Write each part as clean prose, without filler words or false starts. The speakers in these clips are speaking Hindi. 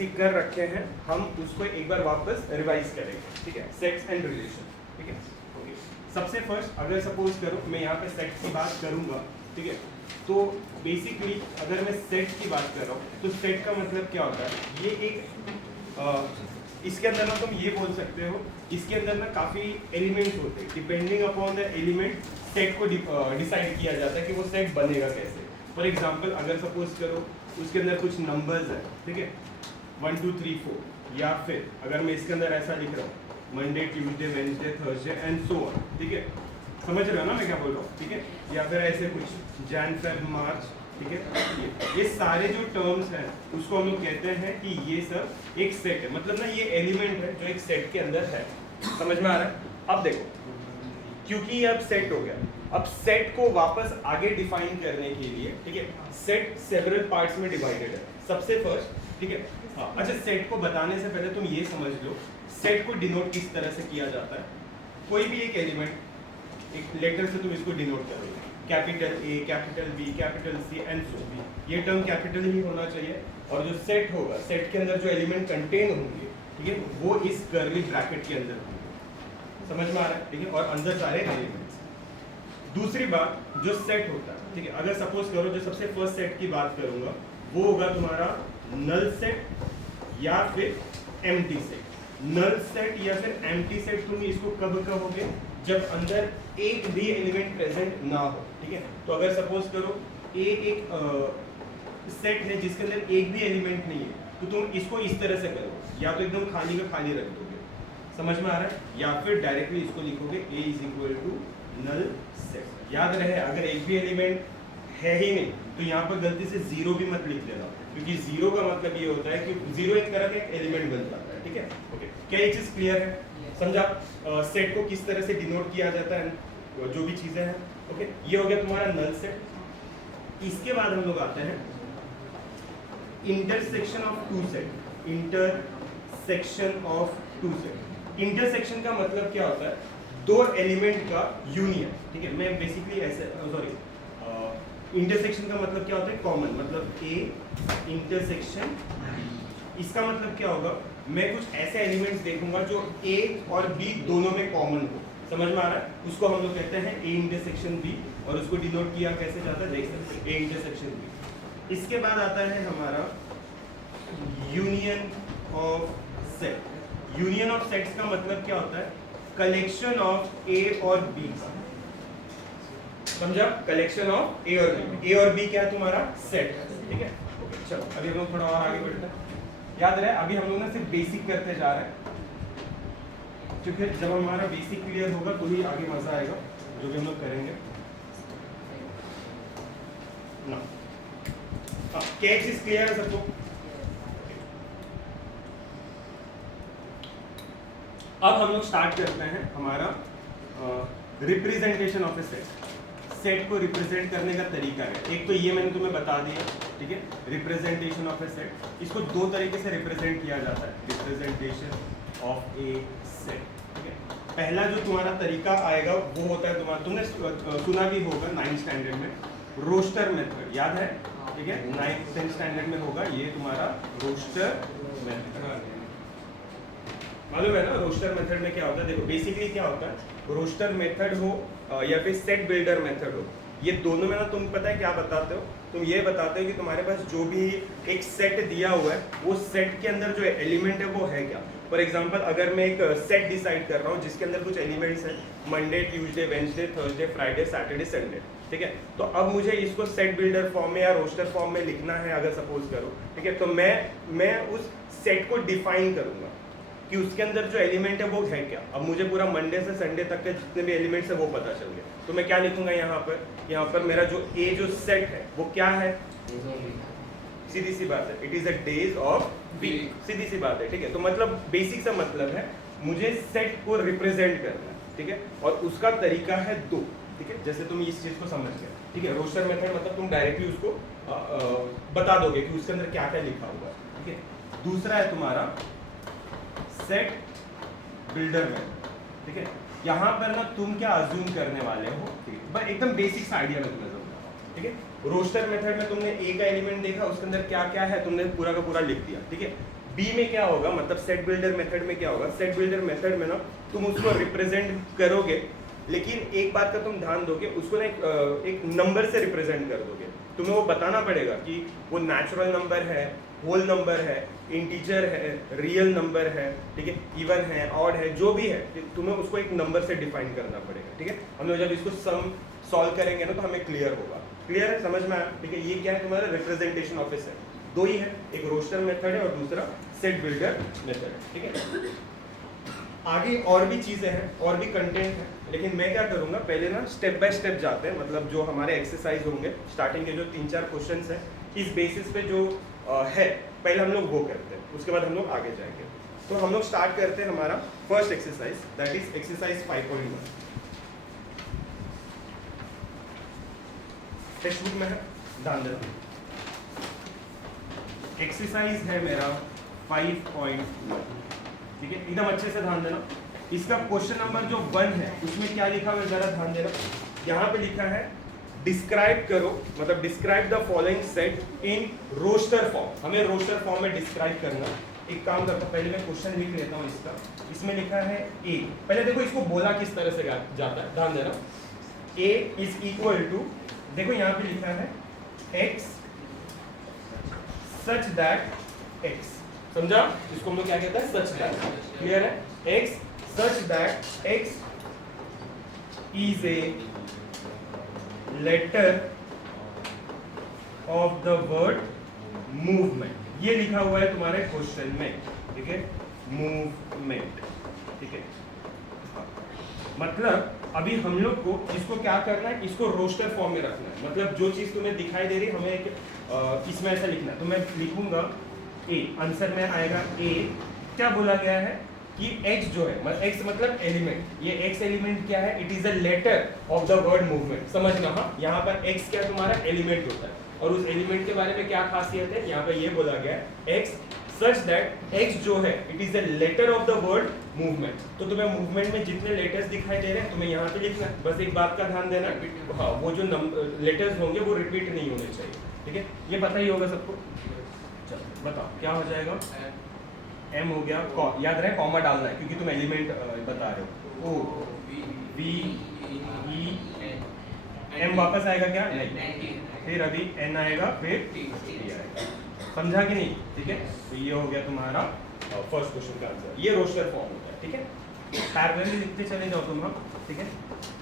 बेसिक कर रखे हैं, हम उसको एक बार वापस रिवाइज करेंगे, ठीक है। सेट्स एंड रिलेशन, ठीक है, ओके। सबसे फर्स्ट अगर सपोज करो मैं यहाँ पे सेट की बात करूँगा, ठीक है, तो बेसिकली अगर मैं सेट की बात कर रहा हूँ तो सेट का मतलब क्या होता है, ये एक इसके अंदर ना तुम ये बोल सकते हो, इसके अंदर ना काफ़ी एलिमेंट्स होते हैं, depending upon the element set को डिसाइड किया जाता है कि वो सेट बनेगा कैसे। फॉर एग्जांपल अगर सपोज करो उसके अंदर कुछ नंबर्स है, ठीक है, 1 2 3 4, या फिर अगर मैं इसके अंदर ऐसा लिख रहा हूँ Monday Tuesday Wednesday Thursday and so on, ठीक है, समझ रहे हो ना मैं क्या बोल रहा हूँ, ठीक है, या फिर ऐसे कुछ जैन फेब मार्च, ठीक है, ये सारे जो टर्म्स हैं उसको हम लोग कहते हैं कि ये सब एक सेट है, मतलब ना ये एलिमेंट है जो एक सेट के अंदर है। समझ में आ रहा है? अब देखो, क्योंकि ये अब सेट हो गया, अब सेट को वापस आगे डिफाइन करने के लिए, ठीक है, सेट सेवरल पार्ट्स में डिवाइडेड है। सबसे फर्स्ट, ठीक है, हाँ, अच्छा, सेट को बताने से पहले तुम ये समझ लो सेट को डिनोट किस तरह से किया जाता है। कोई भी एक एलिमेंट एक लेटर से तुम इसको डिनोट करोगे, capital A, capital B, capital C and so on. ये टर्म कैपिटल ही होना चाहिए, और जो सेट होगा, सेट के अंदर जो एलिमेंट कंटेन होंगे, ठीक है, वो इस कर्ली ब्रैकेट के अंदर होंगे। समझ में आ रहा है? ठीक है, और अंदर सारे एलिमेंट्स। दूसरी बात, जो सेट होता है, ठीक है, अगर सपोज करो जो सबसे फर्स्ट सेट की बात करूंगा वो होगा तुम्हारा नल सेट या फिर एम्प्टी सेट। नल सेट या फिर एम्प्टी सेट तुम इसको कब कहोगे, जब अंदर एक भी एलिमेंट प्रेजेंट ना हो, ठीक है। तो अगर सपोज करो एक सेट है जिसके अंदर एक भी एलिमेंट नहीं है, तो तुम इसको इस तरह से करो, या तो एकदम खाली का खाली रख दोगे, समझ में आ रहा है, या फिर डायरेक्टली इसको लिखोगे A is equal to null set. याद रहे अगर एक भी एलिमेंट है ही नहीं तो यहाँ पर गलती से जीरो भी मत लिख देना, क्योंकि जीरो का मतलब ये होता है कि जीरो एक तरह का एलिमेंट बन जाता है, ठीक है, ओके। क्या ये चीज क्लियर है? समझा सेट को किस तरह से डिनोट किया जाता है, जो भी चीजें हैं, ओके। ये हो गया तुम्हारा नल सेट। इसके बाद हम लोग आते हैं intersection of two set. Intersection of two set, intersection का मतलब क्या होता है, दो एलिमेंट का यूनियन, ठीक है। मैं बेसिकली ऐसे सॉरी, इंटरसेक्शन का मतलब क्या होता है, कॉमन, मतलब ए इंटरसेक्शन बी। इसका मतलब क्या होगा, मैं कुछ ऐसे एलिमेंट्स देखूंगा जो ए और बी दोनों में कॉमन हो। समझ में आ रहा है? उसको हम लोग कहते हैं ए इंटरसेक्शन बी, और उसको डिनोट किया कैसे जाता है, देख सकते हैं, ए इंटरसेक्शन बी। इसके बाद आता है हमारा union of set. Union of sets का मतलब क्या होता है, कलेक्शन ऑफ ए और बी। समझा? कलेक्शन ऑफ ए और बी। ए और बी क्या है तुम्हारा सेट, ठीक है, ओके। चलो अभी हम लोग थोड़ा और आगे बढ़ते हैं। याद रहे अभी हम लोग ना सिर्फ बेसिक करते जा रहे हैं, क्योंकि जब हमारा बेसिक क्लियर होगा तो ही आगे मजा आएगा जो भी हम लोग करेंगे ना। क्या चीज क्लियर है सबको? अब हम लोग स्टार्ट करते हैं हमारा representation of A set. Set को रिप्रेजेंट करने का तरीका है, एक तो ये मैंने तुम्हें बता दिया, ठीक है, रिप्रेजेंटेशन ऑफ ए सेट। इसको दो तरीके से रिप्रेजेंट किया जाता है, रिप्रेजेंटेशन ऑफ ए सेट, ठीक है। पहला जो तुम्हारा तरीका आएगा वो होता है तुम्हारा, तुमने सुना भी होगा 9th स्टैंडर्ड में, रोस्टर मेथड, याद है, ठीक है, 9th 10th स्टैंडर्ड में होगा ये तुम्हारा रोस्टर मेथड। मालूम है ना रोस्टर मेथड में क्या होता है? देखो बेसिकली क्या होता है, रोस्टर मेथड हो या फिर सेट बिल्डर मेथड हो, ये दोनों में ना तुम पता है क्या बताते हो, तुम ये बताते हो कि तुम्हारे पास जो भी एक सेट दिया हुआ है वो सेट के अंदर जो एलिमेंट है वो है क्या। फॉर एग्जांपल अगर मैं एक सेट डिसाइड कर रहा हूँ जिसके अंदर कुछ एलिमेंट्स हैं, Monday Tuesday Wednesday Thursday Friday Saturday Sunday, ठीक है, तो अब मुझे इसको सेट बिल्डर फॉर्म में या रोस्टर फॉर्म में लिखना है अगर सपोज करो, ठीक है, तो मैं उस सेट को डिफाइन करूंगा कि उसके अंदर जो एलिमेंट है वो है क्या। अब मुझे पूरा मंडे से संडे तक के जितने भी एलिमेंट्स है वो पता चल गया, तो मैं क्या लिखूंगा यहाँ पर मेरा जो ए जो सेट है वो क्या है, सीधी सी बात है, it is a days of week, सीधी सी बात है, ठीक है। तो मतलब बेसिक सा मतलब है मुझे सेट को रिप्रेजेंट करना है, ठीक है, और उसका तरीका है दो, ठीक है, जैसे तुम इस चीज को समझ गए, ठीक है। रोस्टर मेथड मतलब तुम डायरेक्टली उसको बता दोगे कि उसके अंदर क्या क्या लिखा हुआ है, ठीक है। दूसरा है तुम्हारा सेट बिल्डर में, ठीक है, यहाँ पर ना तुम क्या अज्यूम करने वाले हो, ठीक है, बस एकदम बेसिक सा आइडिया मैं तुम्हें समझाऊंगा, ठीक है। रोस्टर मेथड में तुमने ए का एलिमेंट देखा, उसके अंदर क्या क्या है तुमने पूरा का पूरा लिख दिया, ठीक है। बी में क्या होगा, मतलब सेट बिल्डर मेथड में क्या होगा, सेट बिल्डर मेथड में ना तुम उसको रिप्रेजेंट करोगे, लेकिन एक बात का तुम ध्यान दोगे, उसको ना एक नंबर से रिप्रेजेंट कर दोगे। तुम्हें वो बताना पड़ेगा कि वो नेचुरल नंबर है, होल नंबर है, इंटीजर है, रियल नंबर है, ठीक है, इवन है, ऑड है, जो भी है, तुम्हें उसको एक नंबर से डिफाइन करना पड़ेगा। ठीक है, हम लोग जब इसको सम सॉल्व करेंगे ना तो हमें क्लियर होगा। क्लियर है, समझ में आया? ठीक है, ये क्या है, तुम्हारा रिप्रेजेंटेशन ऑफ ए सेट। दो ही है, एक रोस्टर मेथड है और दूसरा सेट बिल्डर मेथड है। ठीक है, आगे और भी चीजें हैं, और भी कंटेंट है, लेकिन मैं क्या करूंगा, पहले ना स्टेप बाय स्टेप जाते हैं, मतलब जो हमारे एक्सरसाइज होंगे स्टार्टिंग के जो 3-4 क्वेश्चंस हैं, इस बेसिस पे जो है पहले हम लोग वो करते हैं, उसके बाद हम लोग आगे जाएंगे। तो हम लोग स्टार्ट करते हैं हमारा first exercise, that is exercise 5.1। Text book में है, ध्यान देना। एक्सरसाइज है मेरा 5.1, ठीक है, एकदम अच्छे से ध्यान देना। इसका क्वेश्चन नंबर जो 1 है उसमें क्या लिखा हुआ है जरा ध्यान देना। यहाँ पे लिखा है डिस्क्राइब करो, मतलब describe the following set in roster form. हमें रोस्टर फॉर्म में डिस्क्राइब करना। एक काम करता हूँ, पहले मैं क्वेश्चन लिख लेता हूँ इसका। इसमें लिखा है ए, पहले देखो इसको बोला किस तरह से जाता है, ध्यान देना। ए इज इक्वल टू, देखो यहाँ पे लिखा है एक्स सच दैट एक्स, समझा? इसको हम लोग क्या कहते हैं, सच दैट। क्लियर है? X such that x is a letter of the word movement. ये लिखा हुआ है तुम्हारे क्वेश्चन में, ठीक है, मूवमेंट। ठीक है, मतलब अभी हम लोग को इसको क्या करना है, इसको रोस्टर फॉर्म में रखना है। मतलब जो चीज तुम्हें दिखाई दे रही है हमें इसमें ऐसा लिखना है। तो मैं लिखूंगा ए, आंसर में आएगा ए। क्या बोला गया है कि x जो है, x मतलब एलिमेंट, ये x एलिमेंट क्या है, it is a letter of the word movement. समझना, हाँ, यहाँ पर x क्या तुम्हारा एलिमेंट होता है, और उस एलिमेंट के बारे में क्या खासियत है, यहाँ पे ये बोला गया है x सच दैट x जो है it is a letter of the word movement. तो तुम्हें मूवमेंट में जितने लेटर्स दिखाई दे रहे हैं तुम्हें यहाँ पे लिखना है। बस एक बात का ध्यान देना, हाँ, वो जो लेटर्स होंगे वो रिपीट नहीं होने चाहिए। ठीक है, ये पता ही होगा सबको। चलो बताओ क्या हो जाएगा, एम हो गया, याद रहे कॉमा डालना है क्योंकि तुम एलिमेंट बता रहे हो। ओ बी ई एम वापस आएगा क्या, नहीं, फिर अभी एन आएगा, फिर टी आएगा। समझा कि नहीं? ठीक है, तो ये हो गया तुम्हारा फर्स्ट क्वेश्चन का आंसर। ये रोस्टर फॉर्म होता है। ठीक है, पैरेलली लिखते चले जाओ तुम। हम ठीक है,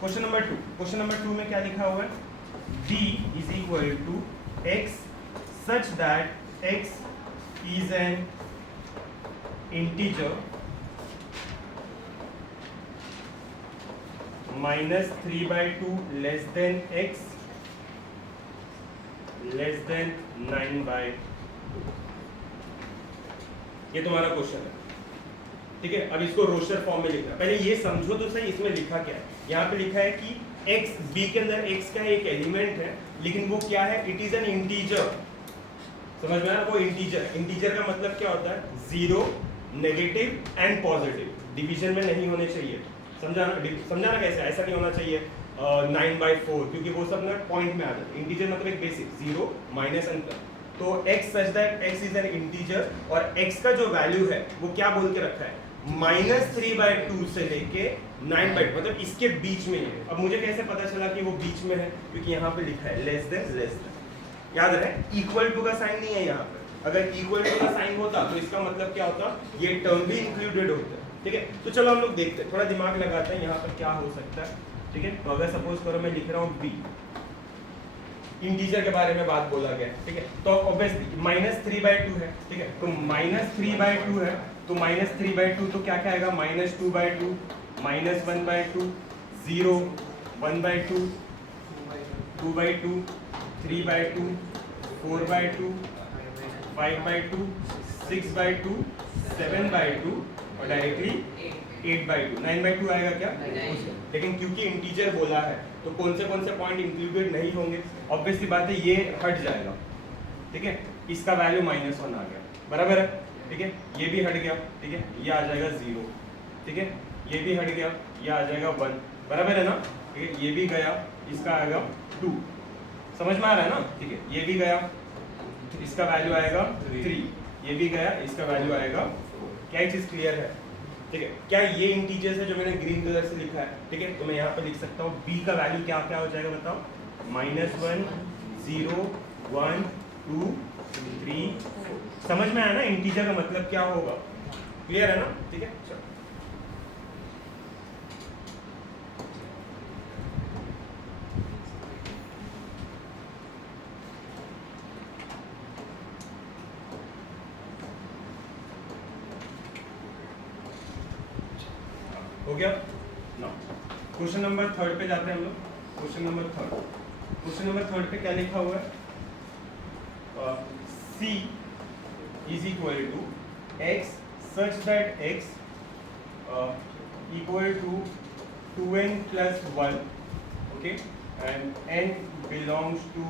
क्वेश्चन नंबर 2। क्वेश्चन नंबर 2 में क्या लिखा हुआ है, d is equal to x such that x is an integer -3/2 less than x less than 9/2। ये तुम्हारा क्वेश्चन है। ठीक है, अब इसको रोस्टर फॉर्म में लिखना। पहले ये समझो तो सही, इसमें लिखा क्या है। यहाँ पे लिखा है कि x, b के अंदर x का एक एलिमेंट है, लेकिन वो क्या है, इट इज एन इंटीजर। समझ में आया? वो इंटीजर, इंटीजर का मतलब क्या होता है, 0, नेगेटिव एंड पॉजिटिव, डिवीजन में नहीं होने चाहिए। समझाना कैसे, ऐसा नहीं होना चाहिए 9/4, क्योंकि वो सब ना पॉइंट में आ जाता है। इंटीजर मतलब एक बेसिक 0, माइनस एंड प्लस। तो x such that x is N integer, और x का जो वैल्यू है वो क्या बोल के रखा है, -3/2 से लेके 9/2, मतलब इसके बीच में है। अब मुझे कैसे पता चला कि वो बीच में है, क्योंकि यहाँ पे लिखा है लेस देन। याद रहे इक्वल टू का साइन नहीं है यहाँ पे। अगर इक्वल टू का साइन होता तो इसका मतलब क्या होता, ये टर्म भी इंक्लूडेड होता। ठीक है, तो चलो हम लोग देखते हैं, थोड़ा दिमाग लगाते हैं यहाँ पर क्या हो सकता है। ठीक है, तो अगर सपोज करो मैं लिख रहा हूँ b, इंटीजर के बारे में बात बोला गया। ठीक है, तो ऑब्वियसली -3/2 है। ठीक है, तो -3/2 है, तो -3/2 तो क्या क्या आएगा, -2/2, -1/2, 0, 1/2, 2/2, 3/2, 4/2, 5/2, 6/2, 7/2 और डायरेक्टली 8/2, 9/2 आएगा क्या? लेकिन क्योंकि इंटीजर बोला है तो कौन से पॉइंट इंक्लूडेड नहीं होंगे, ऑब्वियसली बात है ये हट जाएगा। ठीक है, इसका वैल्यू -1 आ गया, बराबर है। ठीक है, ये भी हट गया। ठीक है, ये आ जाएगा 0। ठीक है, ये भी हट गया, ये आ जाएगा 1, बराबर है ना। ठीक है, ये भी गया, इसका आएगा 2। समझ में आ रहा है ना? ठीक है, ये भी गया, इसका वैल्यू आएगा 3। ये भी गया, इसका वैल्यू आएगा। क्या ये चीज़ क्लियर है? ठीक है, क्या ये इंटीजर्स है जो मैंने ग्रीन कलर से लिखा है? ठीक है, तो मैं यहाँ पे लिख सकता हूँ b का वैल्यू क्या क्या हो जाएगा बताओ? -1 0 1 2 3 4। समझ में आया ना इंटीजर का मतलब क्या होगा? क्लियर है ना? ठीक है, चलो हो गया ना। क्वेश्चन नंबर 3 पे जाते हैं हम लोग। क्वेश्चन नंबर 3 पे क्या लिखा हुआ है? C is equal to x such that x equal to 2n plus 1, okay, and n belongs to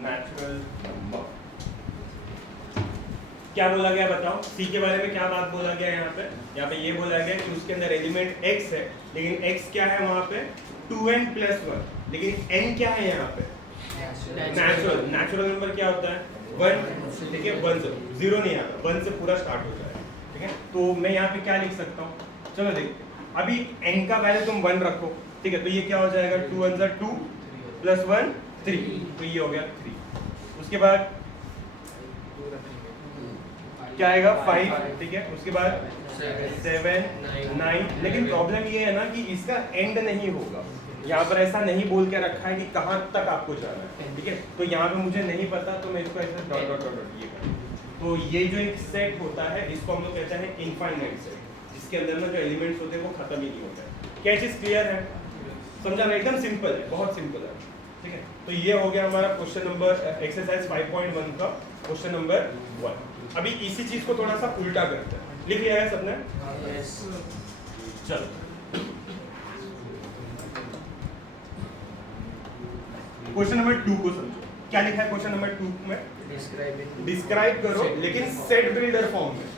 natural number। क्या बोला गया बताओ? C के बारे में क्या बात बोला गया यहाँ पे? यहाँ पे ये बोला गया कि उसके अंदर एलिमेंट x है, लेकिन x क्या है वहाँ पे? 2n plus 1, लेकिन n क्या है यहाँ पे? नेचुरल नंबर क्या होता है? 1। ठीक है, 1 0 नहीं आता, 1 से पूरा स्टार्ट हो जाएगा। ठीक है, तो मैं यहाँ पे क्या लिख सकता हूँ? चलो देखते हैं। अभी n का वैल्यू तुम 1 रखो, ठीक है, तो ये क्या हो जाएगा? 2 1 2 प्लस 1 3, तो ये हो गया 3। उसके बाद क्या आएगा? 5। ठीक है, उसके बाद 7 9। लेकिन प्रॉब्लम ये है ना कि इसका एंड नहीं होगा। यहाँ पर ऐसा नहीं बोल के रखा है कि कहाँ तक आपको जाना है। ठीक है, तो यहाँ पे मुझे नहीं पता, तो मैं इसको ऐसे डॉट डॉट डॉट ये करूँ। तो ये जो एक सेट होता है इसको हम लोग कहते हैं इनफाइनाइट सेट, जिसके अंदर ना जो एलिमेंट्स होते हैं वो खत्म ही नहीं होते हैं। क्या चीज़ क्लियर है? समझा ना? एकदम सिंपल है, बहुत सिंपल है। ठीक है, तो ये हो गया हमारा क्वेश्चन नंबर एक्सरसाइज 5.1 का क्वेश्चन नंबर 1। अभी इसी चीज को थोड़ा सा उल्टा करते हैं। लिख लिया है सबने? चलो क्वेश्चन नंबर 2 को समझो। क्या लिखा है क्वेश्चन नंबर 2 में? डिस्क्राइब करो, लेकिन सेट बिल्डर फॉर्म में।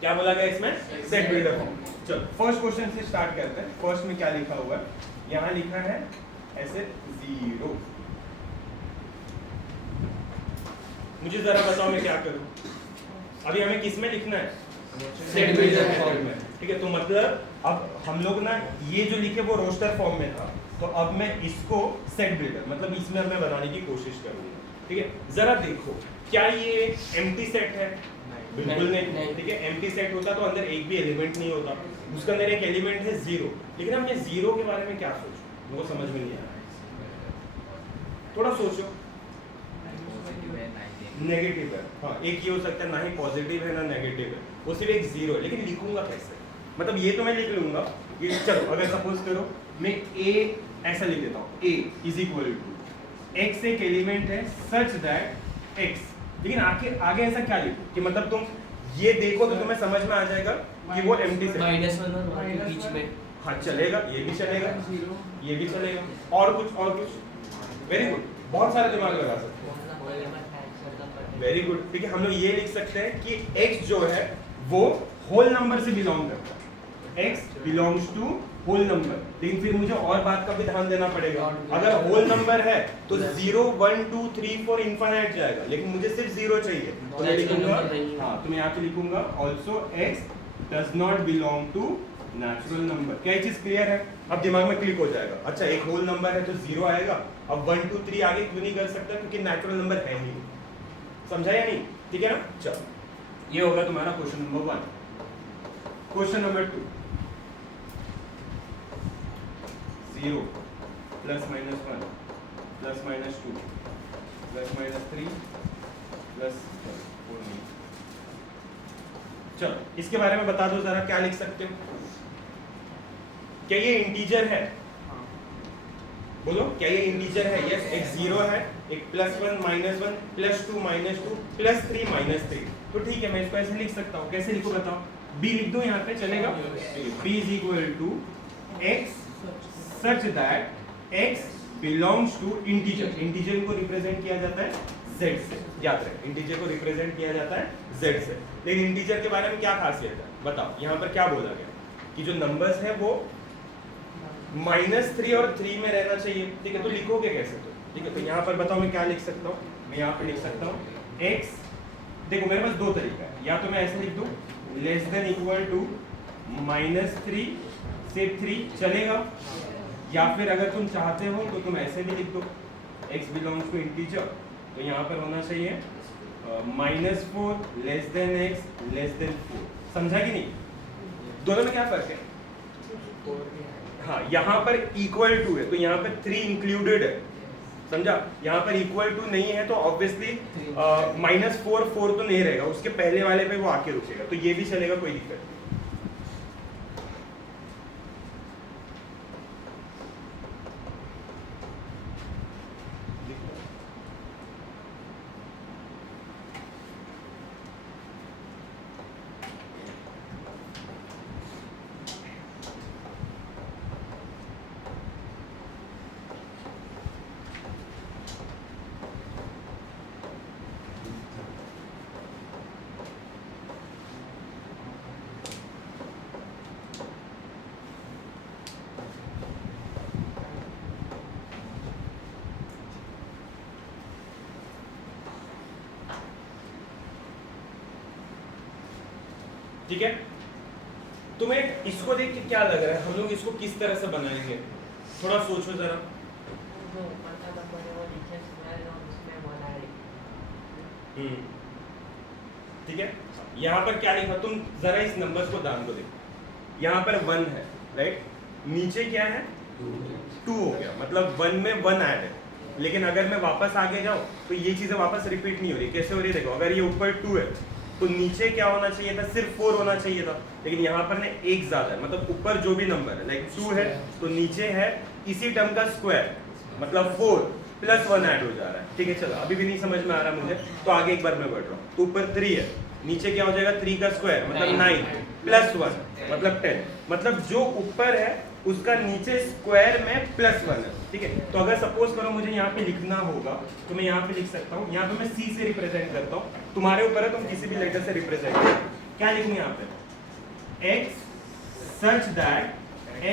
क्या बोला गया इसमें? Set builder form. चलो फर्स्ट क्वेश्चन से स्टार्ट करते हैं। फर्स्ट में क्या लिखा हुआ है? यहाँ लिखा है ऐसे 0। मुझे जरा बताओ मैं क्या करूं? अभी हमें किस में लिखना है? सेट बिल्डर फॉर्म में। ठीक है, तो मतलब अब हम लोग ना ये जो लिखे वो रोस्टर फॉर्म में था, तो अब मैं इसको सेट बिल्डर मतलब इसमें मैं बनाने की कोशिश करूंगा। ठीक है, जरा देखो क्या ये एम्प्टी सेट है? बिल्कुल नहीं। ठीक है, एम्प्टी सेट होता तो अंदर एक भी एलिमेंट नहीं होता। उसके अंदर एक एलिमेंट है 0, लेकिन हम ये 0 के बारे में क्या सोचो? वो समझ में नहीं आ रहा है। थोड़ा सोचो। नेगेटिव है, हाँ, एक ये हो सकता है, ना ही पॉजिटिव है ना नेगेटिव है, वो सिर्फ एक 0 है। लेकिन लिखूंगा कैसे? मतलब ये तो मैं लिख लूंगा कि चलो अगर सपोज करो मैं a ऐसा लिख देता हूँ, a is equal to x एक एलिमेंट है सच दैट x, लेकिन आगे ऐसा क्या लिखूं कि मतलब तुम ये देखो तो तुम्हें समझ में आ जाएगा कि वो एम्प्टी सेट -1 और 1 के बीच में। हाँ चलेगा, ये भी चलेगा, ये भी चलेगा, और कुछ वेरी गुड, बहुत सारे दिमाग लगा सकते हो, वेरी गुड। ठीक है, हम लोग ये लिख सकते हैं कि x जो है वो होल नंबर से बिलोंग करता है, x belongs to whole number. लेकिन फिर मुझे और बात का भी ध्यान देना पड़ेगा, अगर होल नंबर है तो 0 1 2 3 4 इनफाइनाइट जाएगा, लेकिन मुझे सिर्फ 0 चाहिए, तो मैं लिखूंगा, हाँ, तो मैं यहाँ पे लिखूंगा also x does not belong to natural number. क्या चीज क्लियर है? अब दिमाग में क्लिक हो जाएगा, अच्छा एक होल नंबर है तो 0 आएगा, अब 1 2 3 आगे क्यों नहीं कर सकता? क्योंकि नेचुरल नंबर है ही। समझा या नहीं? ठीक है ना? चलो ये होगा तुम्हारा question number 1। Question number 2, 0 plus minus 1 plus minus 2 plus minus 3 plus 4। चलो इसके बारे में बता दो जरा, क्या लिख सकते हो? क्या ये इंटीजर है? बोलो, क्या ये इंटीजर है? यस, एक 0 है, एक +1 -1 +2 -2 +3 -3। तो ठीक है, मैं इसको ऐसे लिख सकता हूँ। कैसे लिखो बताओ? b लिख दो यहाँ पे, चलेगा? b is equal to x such that x belongs to integer. Integer को रिप्रेजेंट किया जाता है z से, याद रखें, इंटीजर को रिप्रेजेंट किया जाता है z से। लेकिन इंटीजर के बारे में क्या खासियत है बताओ? यहाँ पर क्या बोला गया कि जो नंबर्स है वो -3 और 3 में रहना चाहिए। ठीक है, तो लिखोगे कैसे? तो ठीक है, तो यहाँ पर बताओ मैं क्या लिख सकता हूँ? मैं यहाँ पे लिख सकता हूँ x देखो मेरे पास दो तरीका है, या तो मैं ऐसे लिख दूं लेस देन इक्वल टू -3 से 3 चलेगा, या फिर अगर तुम चाहते हो तो तुम ऐसे भी लिख दो x बिलोंग्स टू इंटीजर, तो यहाँ पर होना चाहिए -4 less than x less than 4। समझा कि नहीं? दोनों में क्या फर्क है? हाँ, यहाँ पर इक्वल टू है तो यहाँ पर 3 इंक्लूडेड है, समझा? यहाँ पर इक्वल टू नहीं है तो ऑब्वियसली -4 तो नहीं रहेगा, उसके पहले वाले पे वो आके रुकेगा, तो ये भी चलेगा, कोई दिक्कत नहीं। ठीक है, तुम्हें इसको देख के क्या लग रहा है, हम लोग इसको किस तरह से बनाएंगे? थोड़ा सोचो जरा। ठीक है, यहाँ पर क्या लिखा, तुम जरा इस नंबर्स को ध्यान दो, देखो यहाँ पर 1 है, राइट? नीचे क्या है? 2 हो गया, मतलब 1 में 1 ऐड है। लेकिन अगर मैं वापस आगे जाऊँ तो ये चीजें वापस रिपीट नहीं हो रही। कैसे हो रही है? देखो, अगर ये ऊपर 2 है तो नीचे क्या होना चाहिए था? सिर्फ 4 होना चाहिए था, लेकिन यहाँ पर ना 1 ज्यादा है, मतलब ऊपर जो भी नंबर है लाइक 2 है तो नीचे है इसी टर्म का स्क्वायर, मतलब 4 प्लस 1 ऐड हो जा रहा है। ठीक है, चलो अभी भी नहीं समझ में आ रहा मुझे, तो आगे एक बार मैं बढ़ रहा हूँ। तो ऊपर 3 है, नीचे क्या हो जाएगा? 3 का स्क्वायर मतलब 9 प्लस 1 मतलब 10, मतलब जो ऊपर है उसका नीचे स्क्वायर में प्लस 1 है। ठीक है, तो अगर सपोज करो मुझे यहाँ पे लिखना होगा तो मैं यहाँ पे लिख सकता हूँ, यहाँ पे मैं C से रिप्रेजेंट करता हूँ, तुम्हारे ऊपर है तुम किसी भी लेटर से रिप्रेजेंट करो। क्या लिखूँ यहाँ पे? x such that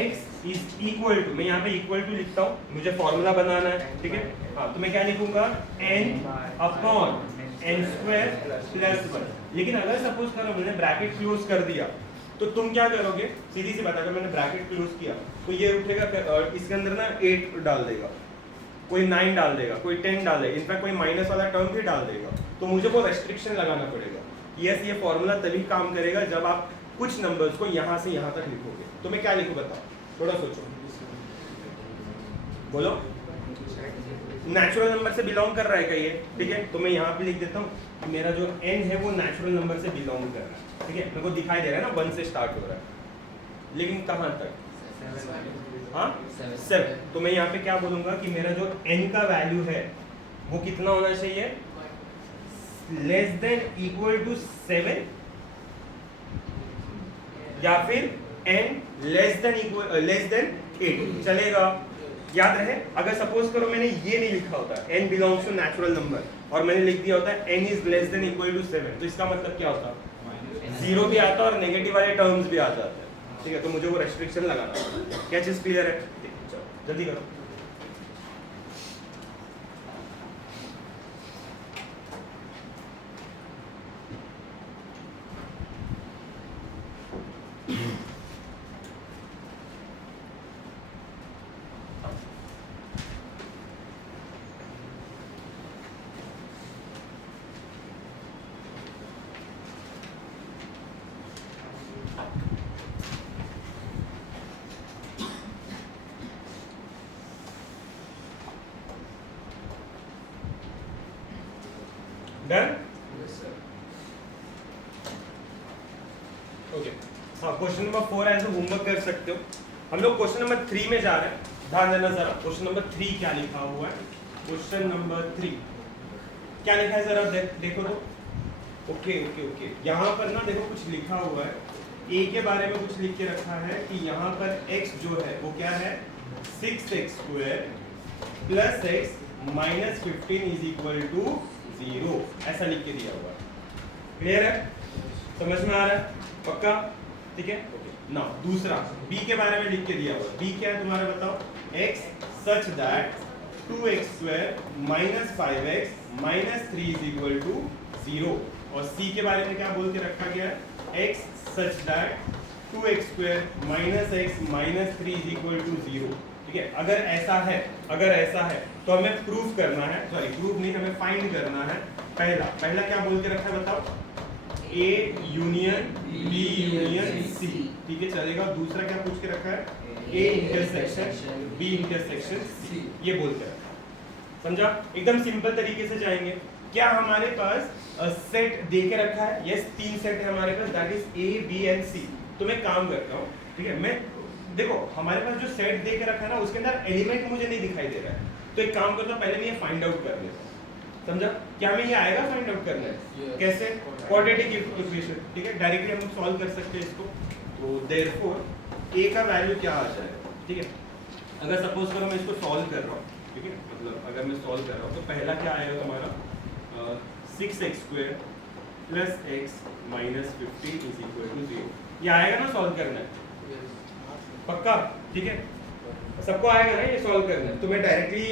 x is equal to, मैं यहाँ पे इक्वल टू लिखता हूँ, मुझे फॉर्मूला बनाना है। ठीक है, हाँ, तो मैं क्या लिखूंगा? n upon n square plus 1। लेकिन अगर सपोज करो मैंने ब्रैकेट क्लोज कर दिया तो तुम क्या करोगे? सीधी सी बात, अगर मैंने ब्रैकेट क्लोज किया तो ये उठेगा, इसके अंदर ना 8 डाल देगा, कोई 9 डाल देगा, कोई 10 डाल देगा, इनफैक्ट कोई माइनस वाला टर्म भी डाल देगा, तो मुझे वो रेस्ट्रिक्शन लगाना पड़ेगा। यस, ये फॉर्मूला तभी काम करेगा जब आप कुछ नंबर्स को यहाँ से यहाँ तक लिखोगे। तो मैं क्या लिखूँ बताओ, थोड़ा सोचो, बोलो। नेचुरल नंबर से बिलोंग कर रहा है क्या ये? ठीक है, तो मैं यहाँ पे लिख देता हूँ कि मेरा जो n है वो नेचुरल नंबर से बिलोंग कर रहा है। ठीक है, मेरे को दिखाई दे रहा है ना 1 से स्टार्ट हो रहा है, लेकिन कहाँ तक? 7। तो मैं यहाँ पे क्या बोलूंगा कि मेरा जो n का वैल्यू है वो कितना होना चाहिए? लेस देन इक्वल टू 7, या फिर n लेस देन 8 चलेगा। याद रहे, अगर सपोज करो मैंने ये नहीं लिखा होता n belongs to natural number और मैंने लिख दिया होता n is less than equal to 7, तो इसका मतलब क्या होता? 0 भी आता और नेगेटिव वाले टर्म्स भी आ जाते हैं। ठीक है, तो मुझे वो रेस्ट्रिक्शन लगाना है। क्या चीज क्लियर है? चलो जल्दी करो। डन? ओके, हाँ, क्वेश्चन नंबर 4 एज होमवर्क कर सकते हो। हम लोग क्वेश्चन नंबर 3 में जा रहे हैं, ध्यान देना जरा। क्वेश्चन नंबर 3 क्या लिखा हुआ है? क्वेश्चन नंबर 3 क्या लिखा है जरा देखो तो। ओके ओके ओके, यहाँ पर ना देखो कुछ लिखा हुआ है, a के बारे में कुछ लिख के रखा है कि यहाँ पर x जो है वो क्या है? 6x square plus x minus 15 is equal to 0, ऐसा लिख के दिया हुआ है। क्लियर है? समझ में आ रहा है? पक्का? ठीक है, ओके। नाउ दूसरा b के बारे में लिख के दिया हुआ है। b क्या है तुम्हारा बताओ? x such that 2x square minus 5x minus 3 is equal to 0, और c के बारे में क्या बोल के रखा गया है, x such that 2x² - x - 3 = 0। ठीक है, अगर ऐसा है तो हमें प्रूफ करना है, सॉरी प्रूफ नहीं, हमें फाइंड करना है पहला क्या बोल के रखा है बताओ, A union B union C। ठीक है चलेगा। दूसरा क्या पूछ के रखा है, A intersection B intersection C, ये बोल के रखा है। समझा? एकदम सिंपल तरीके से जाएंगे। क्या हमारे पास सेट दे के रखा है, यस 3 सेट है हमारे पास, that is A B and C। तो मैं काम करता हूँ, ठीक है, मैं देखो हमारे पास जो सेट दे के रखा है ना उसके अंदर एलिमेंट मुझे नहीं दिखाई दे रहा है, तो एक काम करता हूँ, पहले मैं ये फाइंड आउट कर लेता हूँ। समझा? क्या हमें ये आएगा फाइंड आउट करना है? कैसे? Quadratic equation. ठीक है, डायरेक्टली हम सॉल्व कर सकते हैं इसको। तो देयरफॉर a का वैल्यू क्या आ जाएगा, ठीक है, अगर सपोज करो मैं इसको सॉल्व कर रहा हूँ, ठीक है, मतलब अगर मैं सॉल्व कर रहा हूँ तो पहला क्या आएगा तुम्हारा 6x² + x - 15 = 0। ये आएगा ना सॉल्व करना है, पक्का? ठीक है, सबको आएगा ना ये सॉल्व करना है। तो मैं डायरेक्टली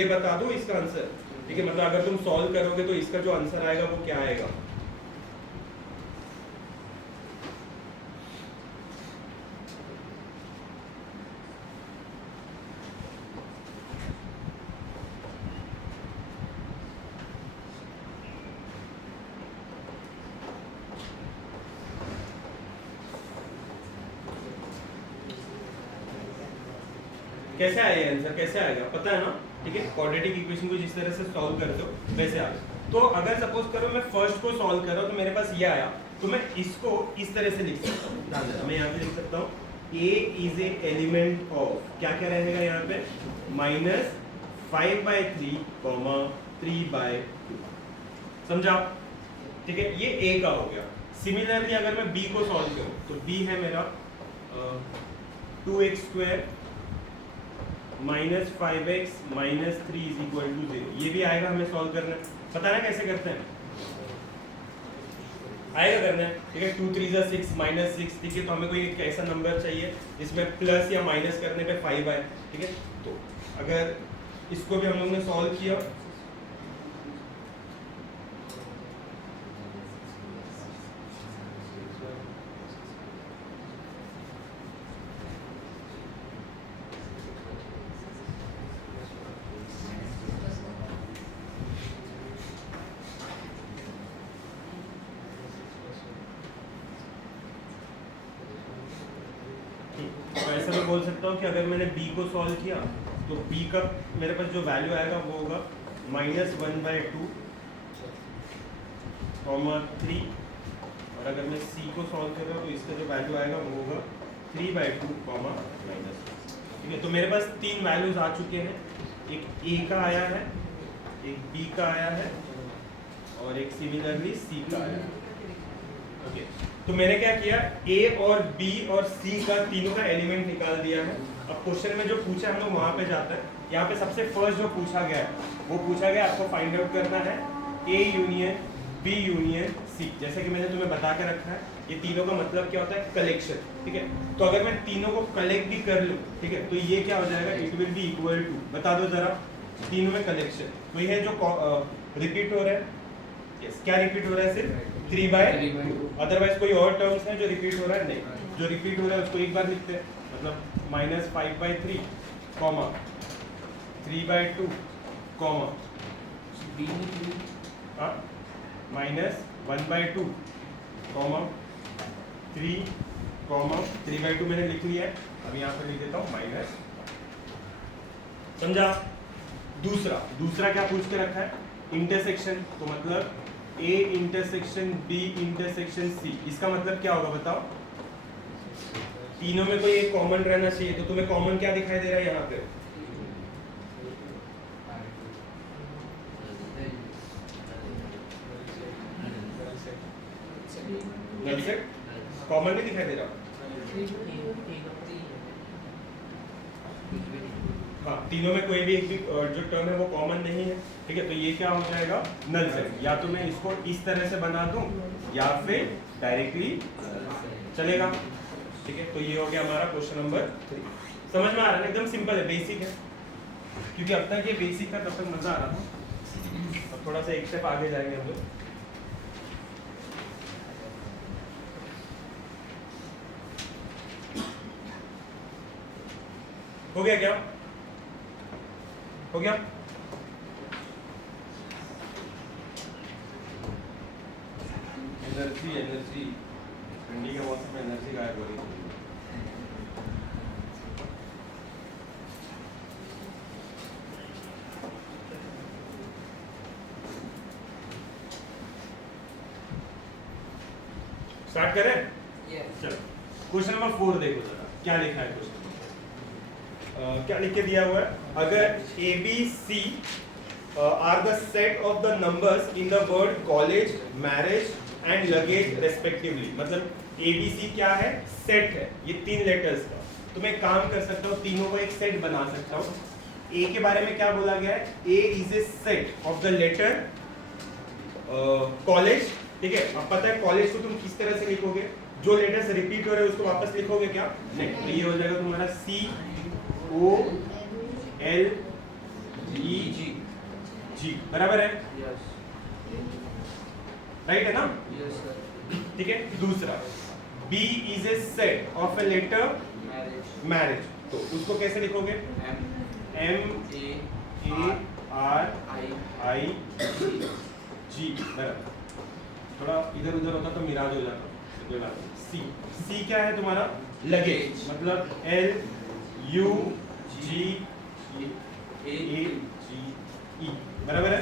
ये बता दूं इसका आंसर, ठीक है, मतलब अगर तुम सॉल्व करोगे तो इसका जो आंसर आएगा वो क्या आएगा, कैसे आएगा आंसर, कैसे आएगा पता है ना? ठीक है, क्वाड्रेटिक इक्वेशन को जिस तरह से सॉल्व करते हो वैसे आएगा। तो अगर सपोज करो मैं फर्स्ट को सॉल्व कर रहा हूं तो मेरे पास ये आया, तो मैं इसको इस तरह से लिख सकता हूं, ध्यान देना, मैं यहाँ पे लिख सकता हूँ A is a element of, क्या क्या रहेगा यहाँ पे, -5/3, 3/2। समझा? ठीक है, ये A का हो गया। सिमिलरली अगर मैं B को सॉल्व करूं तो B है मेरा 2x² -5x - 3 = 0। ये भी आएगा, हमें सॉल्व करना है, पता है ना कैसे करते हैं, आएगा करना है। ठीक है, 2 3 6 -6, ठीक है, तो हमें कोई एक ऐसा नंबर चाहिए जिसमें प्लस या माइनस करने पे 5 आए। ठीक है, तो अगर इसको भी हम लोगों ने सॉल्व किया, तो ऐसा मैं बोल सकता हूँ कि अगर मैंने b को सॉल्व किया तो b का मेरे पास जो वैल्यू आएगा वो होगा -1/2, 3, और अगर मैं c को सॉल्व कर रहा हूँ तो इसका जो वैल्यू आएगा वो होगा 3/2, -। ठीक है, तो मेरे पास 3 वैल्यूज आ चुके हैं, एक a का आया है, एक b का आया है और एक सिमिलरली c का आया है। ओके, तो मैंने क्या किया, A और B और C का तीनों का एलिमेंट निकाल दिया है। अब क्वेश्चन में जो पूछा हम लोग वहां पे जाते हैं। यहाँ पे सबसे फर्स्ट जो पूछा गया है वो पूछा गया आपको फाइंड आउट करना है A union B union C। जैसे कि मैंने तुम्हें बता के रखा है, ये तीनों का मतलब क्या होता है, कलेक्शन। ठीक है, तो अगर मैं तीनों को कलेक्ट भी कर लूँ, ठीक है, तो ये क्या हो जाएगा, it will be equal to, बता दो जरा, तीनों में कलेक्शन वही है जो रिपीट हो रहा है। यस, क्या रिपीट हो रहा है, सिर्फ 3/2, अदरवाइज कोई और टर्म्स है जो रिपीट हो रहा है, नहीं, जो रिपीट हो रहा है उसको एक बार लिखते हैं, मतलब -5/3, 3/2, -1/2, 3, 3/2 मैंने लिख लिया है। अब यहाँ पे लिख देता हूँ माइनस। समझा? दूसरा क्या पूछ के रखा है, इंटरसेक्शन, तो मतलब A intersection B intersection C। इसका मतलब क्या होगा बताओ, तीनों में कोई एक कॉमन रहना चाहिए, तो तुम्हें कॉमन क्या दिखाई दे रहा है यहाँ पे, कॉमन नहीं दिखाई दे रहा। हाँ, तीनों में कोई भी एक भी जो टर्म है वो कॉमन नहीं है। ठीक है, तो ये क्या हो जाएगा, नल सेट। या तो मैं इसको इस तरह से बना दूं या फिर डायरेक्टली चलेगा। ठीक है, तो ये हो गया हमारा क्वेश्चन नंबर 3। समझ में आ रहा है, एकदम सिंपल है, बेसिक है, क्योंकि अब तक ये बेसिक था तब तक मजा आ रहा था। अब थोड़ा सा एक स्टेप आगे जाएंगे हम लोग। हो गया क्या? हो गया? एनर्जी एनर्जी ठंडी के मौसम में एनर्जी गायब हो रही है। स्टार्ट करें? चलो क्वेश्चन नंबर 4 देखो जरा क्या लिखा है क्वेश्चन में। क्या लिख के दिया हुआ है, अगर A B C are the set of the numbers in the word college, marriage and luggage respectively, मतलब ए बी सी क्या है? सेट है, ये 3 लेटर्स का। तो मैं काम कर सकता हूँ, तीनों को एक सेट बना सकता हूँ। ए के बारे में क्या बोला गया है? A is a set of the letter college, ठीक है। अब पता है कॉलेज को तुम किस तरह से लिखोगे, जो लेटर्स रिपीट हो रहे हैं उसको वापस लिखोगे क्या? नहीं, तो ये हो जाएगा तुम्हारा C O L E G, बराबर है? राइट है ना? ठीक है। दूसरा B is a set of a letter marriage, तो उसको कैसे लिखोगे? M A R I G, बराबर। थोड़ा इधर उधर होता तो मिराज हो जाता। सी क्या है तुम्हारा? लगेज, मतलब L U G A G E, बराबर है?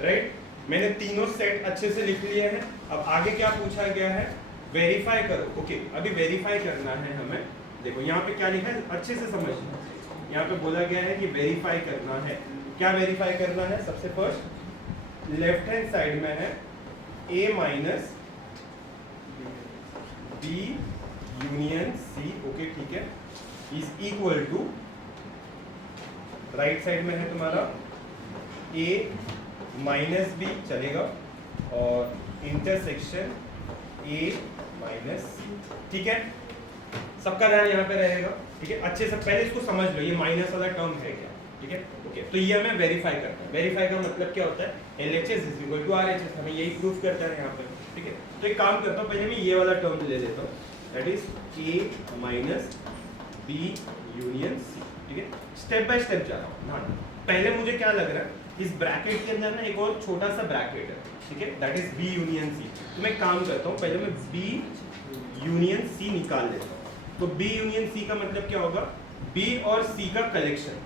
राइट। मैंने तीनों सेट अच्छे से लिख लिए हैं। अब आगे क्या पूछा गया है? वेरीफाई करो। ओके, अभी वेरीफाई करना है हमें। देखो यहाँ पे क्या लिखा है, अच्छे से समझना। यहाँ पे बोला गया है कि वेरीफाई करना है। क्या वेरीफाई करना है? सबसे फर्स्ट लेफ्ट हैंड साइड में है A minus B union C, okay ठीक है, is equal to, right side में है तुम्हारा A माइनस B, चलेगा, और इंटरसेक्शन A माइनस C, ठीक है। सबका ध्यान यहाँ पे रहेगा, ठीक है। अच्छे से पहले इसको समझ लो, ये माइनस वाला टर्म है क्या, ठीक है। ओके, तो ये हमें वेरीफाई करना है। वेरीफाई का मतलब क्या होता है? LHS is equal to RHS, हमें यही प्रूफ करता है यहाँ पे, ठीक है। तो एक काम करता हूँ, पहले मैं ये वाला टर्म ले लेता हूँ, that is A minus B union C, ठीक है। स्टेप बाय स्टेप जा रहा हूँ। पहले मुझे क्या लग रहा है, इस ब्रैकेट के अंदर ना एक और छोटा सा ब्रैकेट है, ठीक है, that is B union C। तो मैं काम करता हूँ, पहले मैं B यूनियन C निकाल लेता हूँ। तो B यूनियन C का मतलब क्या होगा? B और C का कलेक्शन,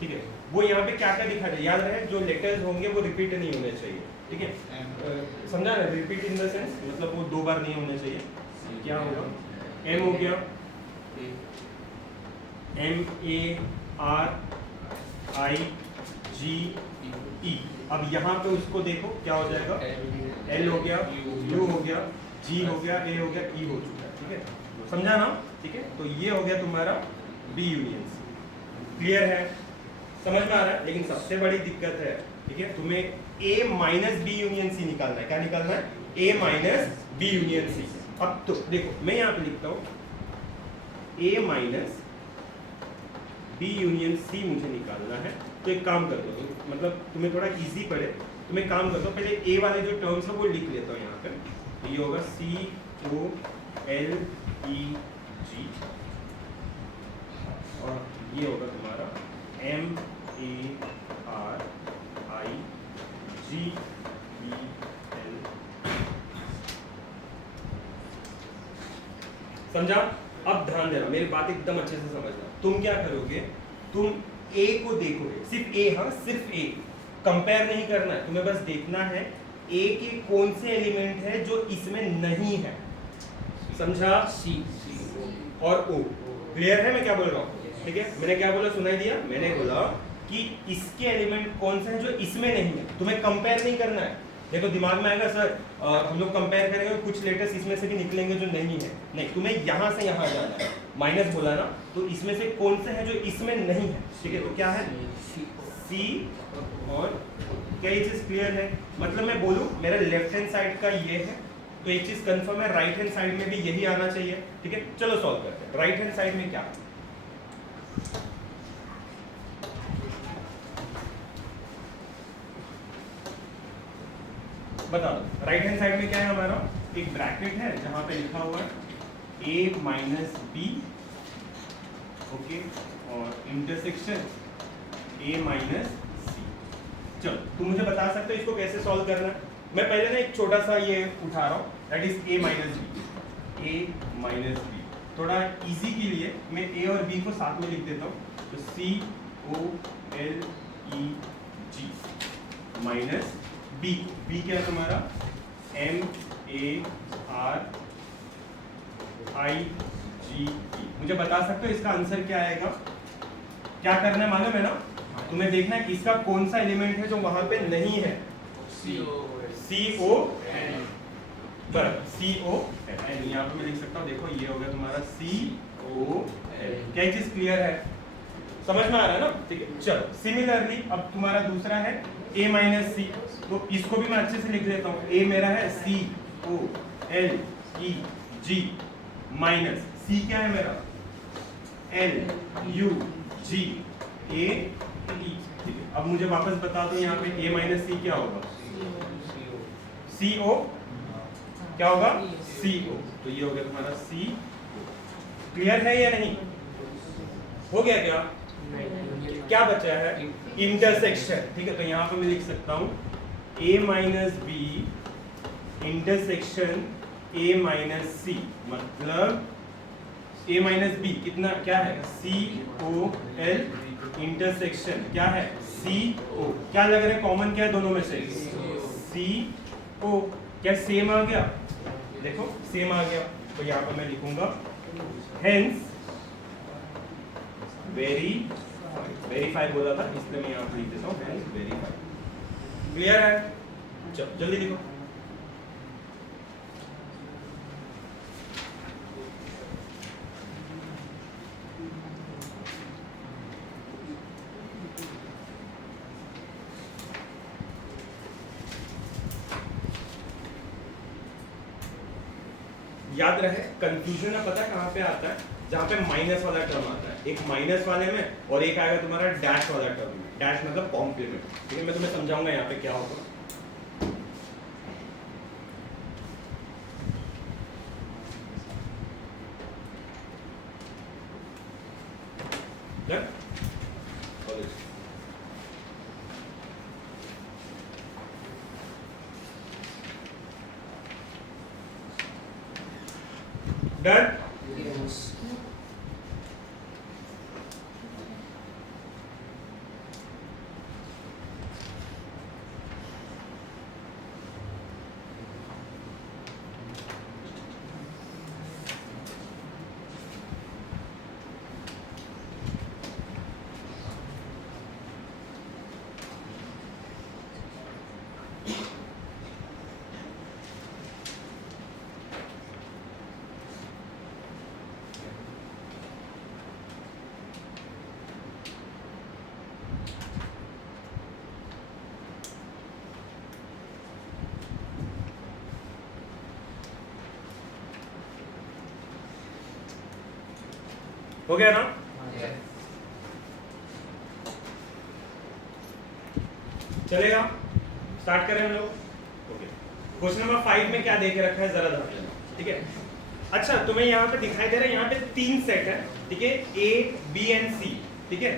ठीक है। वो यहाँ पे क्या क्या दिखा रहा है, याद रहे जो लेटर्स होंगे वो रिपीट नहीं होने चाहिए, ठीक है। समझा ना? रिपीट इन द सेंस मतलब वो 2 बार नहीं होने चाहिए। क्या होगा? M हो गया, M A R I G E। अब यहाँ पे उसको देखो क्या हो जाएगा? L हो गया, U हो गया, G हो गया, A हो गया, E हो चुका है, ठीक है। समझा ना? ठीक है। तो ये हो गया तुम्हारा B यूनियन C। क्लियर है? समझ में आ रहा है? लेकिन सबसे बड़ी दिक्कत है, ठीक है, तुम्हें A minus B union C निकालना है। क्या निकालना है? A minus B union C। अब तो देखो मैं यहाँ पे लिखता हूँ A minus B union C मुझे निकालना है। तो एक काम कर दो, मतलब तुम्हें थोड़ा इजी पड़े तो मैं काम करता हूँ, पहले A वाले जो टर्म्स है वो लिख लेता हूँ यहाँ पे। ये होगा C O L E G, और ये होगा तुम्हारा M A R I G E L। समझा? अब ध्यान देना, मेरी बात एकदम अच्छे से समझना। तुम क्या करोगे? तुम A को देखोगे, सिर्फ A, हाँ सिर्फ A, कंपेयर नहीं करना है, तुम्हें बस देखना है A के कौन से एलिमेंट है जो इसमें नहीं है। समझा? C और O। क्लियर है मैं क्या बोल रहा हूँ? ठीक है, मैंने क्या बोला, सुनाई दिया? मैंने बोला कि इसके एलिमेंट कौन से हैं जो इसमें नहीं है। तुम्हें कंपेयर नहीं करना है। देखो दिमाग में आएगा सर हम लोग कंपेयर करेंगे, कुछ लेटर्स इसमें से भी निकलेंगे जो नहीं है। नहीं, तुम्हें यहाँ से यहाँ जाना है। माइनस बोला ना, तो इसमें से कौन से हैं जो इसमें नहीं है, ठीक है। तो क्या है? C और क्या ये चीज़ क्लियर है? मतलब मैं बोलूँ मेरा लेफ्ट हैंड साइड का ये है, तो एक चीज़ कंफर्म है, राइट हैंड साइड में भी यही आना चाहिए, ठीक है। चलो सॉल्व करते हैं। राइट हैंड साइड में क्या? बता दो। राइट हैंड साइड में क्या है हमारा? एक ब्रैकेट है जहां पे लिखा हुआ है A माइनस B ओके, और इंटरसेक्शन a माइनस सी। चलो तुम मुझे बता सकते हो इसको कैसे सॉल्व करना है। मैं पहले ना एक छोटा सा ये उठा रहा हूँ, that is a minus B. a minus B थोड़ा इजी के लिए मैं a और b को साथ में लिख देता हूँ, तो C O L E G minus b। b क्या है तुम्हारा M A R I G E। मुझे बता सकते हो इसका आंसर क्या आएगा? क्या करना है मालूम है ना? तुम्हें देखना है इसका कौन सा एलिमेंट है जो वहां पे नहीं है। CO बराबर COL। यहाँ पे मैं लिख सकता हूँ, देखो ये हो गया तुम्हारा COL। क्या चीज क्लियर है, समझ में आ रहा है ना? ठीक है, चलो सिमिलरली अब तुम्हारा दूसरा है a माइनस सी, तो इसको भी मैं अच्छे से लिख देता हूँ। a मेरा है COL E G minus c क्या है मेरा LU G A E। ठीक है, अब मुझे वापस बता दो यहाँ पे a माइनस सी क्या होगा? CO क्या होगा? CO। तो ये हो गया तुम्हारा CO। क्लियर है या नहीं? हो गया क्या? क्या बचा है? इंटरसेक्शन। ठीक है, तो यहाँ पे मैं लिख सकता हूँ a minus B intersection a minus सी, मतलब a माइनस बी कितना क्या है? COL इंटरसेक्शन क्या है? CO। क्या लग रहा है कॉमन क्या है दोनों में से? CO। क्या सेम आ गया? देखो सेम आ गया, तो यहाँ पर मैं लिखूंगा हेंस वेरीफाई बोला था इसलिए मैं यहाँ पर लिख देता हूँ हेंस वेरीफाई। क्लियर है? चलो जल्दी लिखो। याद रहे कंफ्यूजन ना पता है कहाँ पे आता है? जहाँ पे माइनस वाला टर्म आता है, एक माइनस वाले में और एक आएगा तुम्हारा डैश वाला टर्म में। डैश मतलब कॉम्प्लीमेंट। ठीक है, मैं तुम्हें समझाऊंगा यहाँ पे क्या होगा। डन? डन? हो गया ना? चलेगा? स्टार्ट करें हम लोग। ओके, क्वेश्चन नंबर 5 में क्या दे के रखा है जरा ध्यान देना। ठीक है, अच्छा तुम्हें यहाँ पे दिखाई दे रहा है, यहाँ पे 3 सेट है। ठीक है, A B एंड C। ठीक है,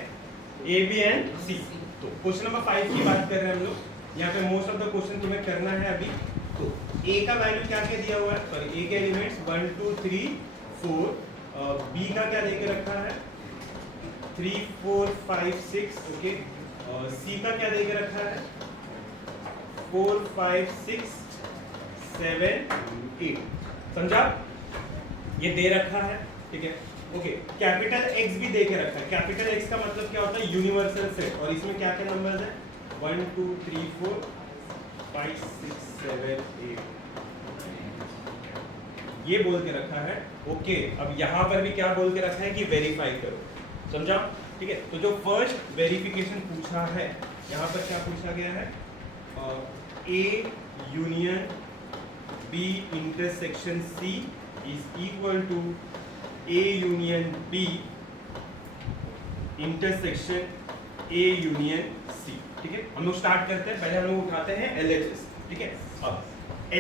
A B एंड C। तो क्वेश्चन नंबर 5 की बात कर रहे हैं हम लोग। यहाँ पे मोस्ट ऑफ द क्वेश्चन तुम्हें करना है अभी। तो A का वैल्यू क्या क्या दिया हुआ है? सॉरी, A के एलिमेंट्स 1 2 3 4। B का क्या दे के रखा है? 3 4 5 6। ओके, C का क्या दे के रखा है? 4 5 6 7 8। समझा? ये दे रखा है। ठीक है, ओके, कैपिटल X भी दे के रखा है। कैपिटल X का मतलब क्या होता है? Universal set. और इसमें क्या क्या नंबर्स है? 1 2 3 4 5 6 7 8 ये बोल के रखा है। ओके, अब यहाँ पर भी क्या बोल के रखा है कि वेरीफाई करो। समझा? ठीक है, तो जो फर्स्ट वेरिफिकेशन पूछा है यहाँ पर क्या पूछा गया है? A union B intersection C is equal to A union B intersection A union C। ठीक है, हम लोग स्टार्ट करते हैं। पहले हम लोग उठाते हैं LHS। ठीक है, अब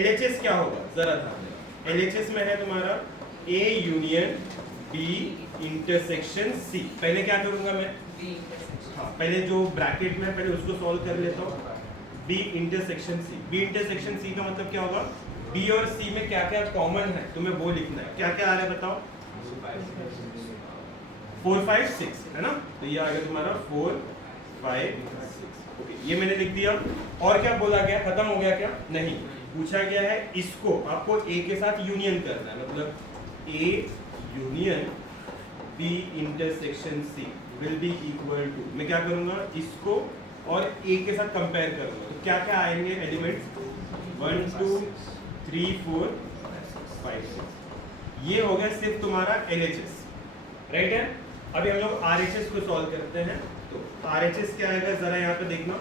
LHS क्या होगा जरा ध्यान देना। LHS में है तुम्हारा A union B intersection C. पहले क्या करूंगा मैं, हाँ पहले जो ब्रैकेट में पहले उसको सॉल्व कर लेता हूँ। B intersection C, B intersection C का मतलब क्या होगा, बी और सी में क्या क्या कॉमन है तुम्हें वो लिखना है। क्या क्या आ रहा है बताओ, 4 5 6 है ना, तो ये आ गया तुम्हारा 4 5 6। ओके ये मैंने लिख दिया। और क्या बोला गया, खत्म हो गया क्या, नहीं, पूछा गया है इसको आपको ए के साथ यूनियन करना है, मतलब A union B intersection C will be equal to, मैं क्या करूंगा इसको और ए के साथ कंपेयर करूंगा, तो क्या क्या आएंगे एलिमेंट्स, 1 2 3 4 5 6। ये हो गया सिर्फ तुम्हारा LHS, राइट है। अभी हम लोग RHS को सॉल्व करते हैं। तो RHS क्या आएगा जरा यहाँ पे देखना,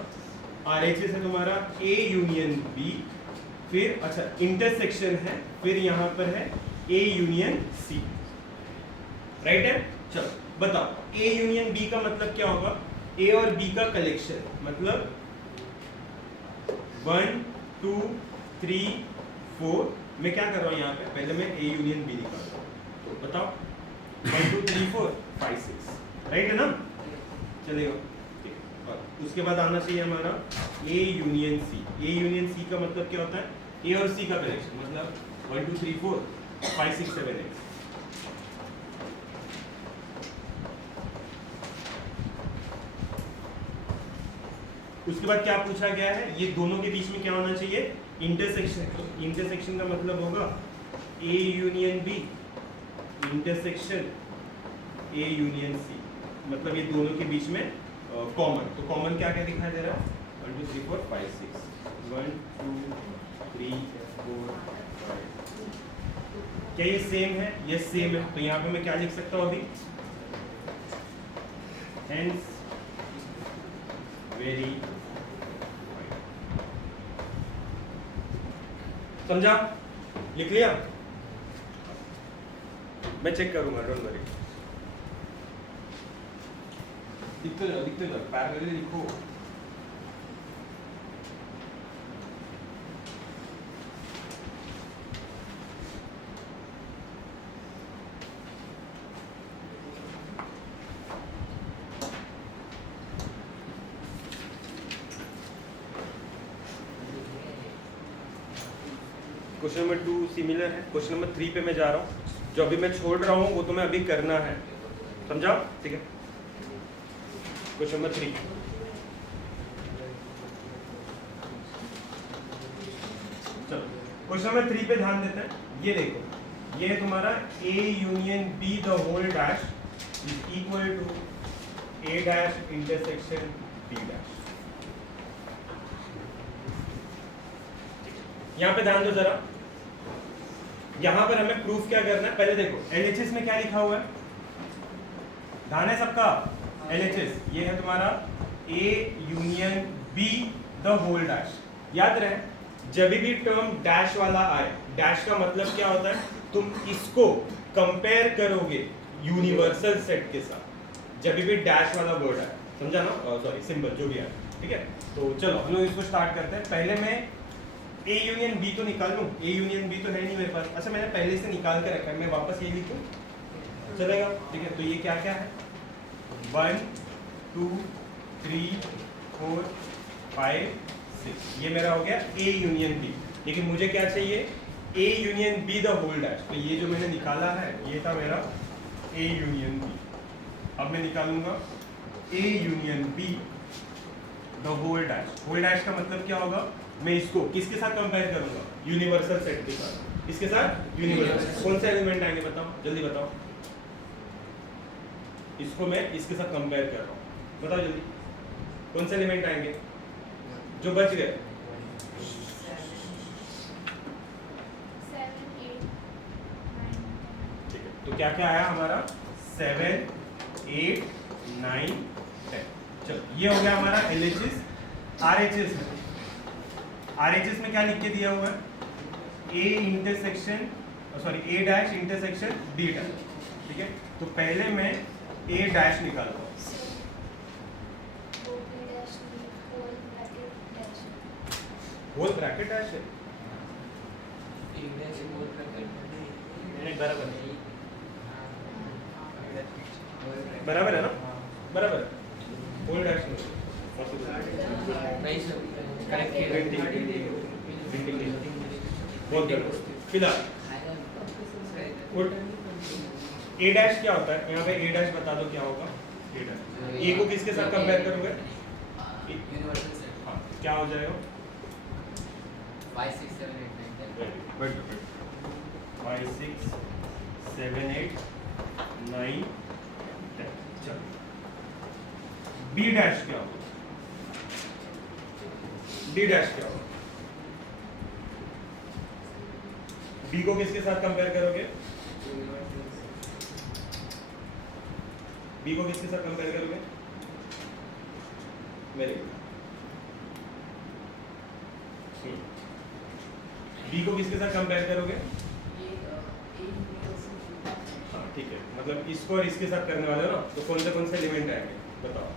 RHS है तुम्हारा A यूनियन B, फिर अच्छा इंटरसेक्शन है, फिर यहाँ पर है A यूनियन C, राइट है। चलो बताओ A यूनियन B का मतलब क्या होगा, A और B का कलेक्शन, मतलब 1 2 3 4। मैं क्या कर रहा हूँ यहाँ पे, पहले मैं A यूनियन B निकाल रहा हूँ, तो बताओ 1 2 3 4 5 6, राइट है ना, चलेगा। और उसके बाद आना चाहिए हमारा A union C। A union C का मतलब क्या होता है, A और C का कलेक्शन, मतलब 1 2 3 4 5 6 7 8। उसके बाद क्या पूछा गया है, ये दोनों के बीच में क्या होना चाहिए, इंटरसेक्शन। तो इंटरसेक्शन का मतलब होगा A union B intersection A union C, मतलब ये दोनों के बीच में कॉमन। तो कॉमन क्या क्या दिखाई दे रहा है, 1 2 3 4 5 6, 1 2 3 4 5। क्या ये सेम है, ये सेम है, तो यहाँ पे मैं क्या लिख सकता हूँ अभी, हेंस वेरी, समझा, लिख लिया, मैं चेक करूंगा, डोंट वरी। दिखते जाओ पैरेलली लिखो। क्वेश्चन नंबर 2 सिमिलर है, क्वेश्चन नंबर 3 पे मैं जा रहा हूँ, जो अभी मैं छोड़ रहा हूँ वो तुम्हें अभी करना है, समझा, ठीक है। क्वेश्चन नंबर 3, चलो क्वेश्चन नंबर 3 पे ध्यान देते हैं। ये देखो, ये है तुम्हारा A union B the whole dash is equal to A dash intersection B dash. यहाँ पे ध्यान दो जरा, यहाँ पर हमें प्रूफ क्या करना है, पहले देखो LHS में क्या लिखा हुआ है, ध्यान है सबका, LHS ये है तुम्हारा A union B the whole dash. याद रहे जब भी टर्म डैश वाला आए, डैश का मतलब क्या होता है, तुम इसको कंपेयर करोगे यूनिवर्सल सेट के साथ, जब भी डैश वाला वर्ड आए, समझा ना, सॉरी सिंबल जो भी आए, ठीक है। तो चलो हम लोग इसको स्टार्ट करते हैं। पहले मैं A यूनियन B तो निकाल लूँ, A यूनियन B तो है नहीं मेरे पास, अच्छा मैंने पहले से निकाल के रखा है, मैं वापस ये लिखूँ, चलेगा, ठीक है। तो ये क्या क्या है, 1 2 3 4 5 6, ये मेरा हो गया A यूनियन B। लेकिन मुझे क्या चाहिए, A union B the whole dash, तो ये जो मैंने निकाला है ये था मेरा A यूनियन B। अब मैं निकालूंगा A union B the whole dash. Whole dash का मतलब क्या होगा, मैं इसको किसके साथ कंपेयर करूंगा, यूनिवर्सल सेट के साथ, इसके साथ यूनिवर्सल। कौन से एलिमेंट आएंगे बताओ, जल्दी बताओ, इसको मैं इसके साथ कंपेयर कर रहा हूँ, बताओ जल्दी कौन से एलिमेंट आएंगे जो बच गए, 7 8 9। ठीक है। तो क्या क्या आया हमारा, 7 8 9 10। चलो ये हो गया हमारा LHS। RHS में, RHS में क्या लिख के दिया हुआ है, A intersection sorry A dash intersection B dash, ठीक है। तो पहले मैं A डैश निकालता हूँ, होल ब्रैकेट डैश है, इंग्लिश बोल रहे मैंने बराबर बराबर है ना? बराबर है। होल डैश नहीं सर, करेक्ट किया। बहुत गलत। फिलहाल ए डैश क्या होता है? यहाँ पे ए डैश बता दो क्या होगा? ए डैश ए को किसके साथ कंपेयर करोगे? Universal set. हाँ, क्या हो जाएगा? 5 6 7 8 9 10। 5 6 7 8 9 10। चलो बी डैश क्या होगा? डी डैश क्या होगा? बी को किसके साथ कंपेयर करोगे? बी को किसके साथ कंपेयर करोगे? Very good. बी को किसके साथ कंपेयर करोगे? हाँ ठीक है, मतलब इसको और इसके साथ करने वाले हो ना, तो कौन से एलिमेंट आएंगे बताओ?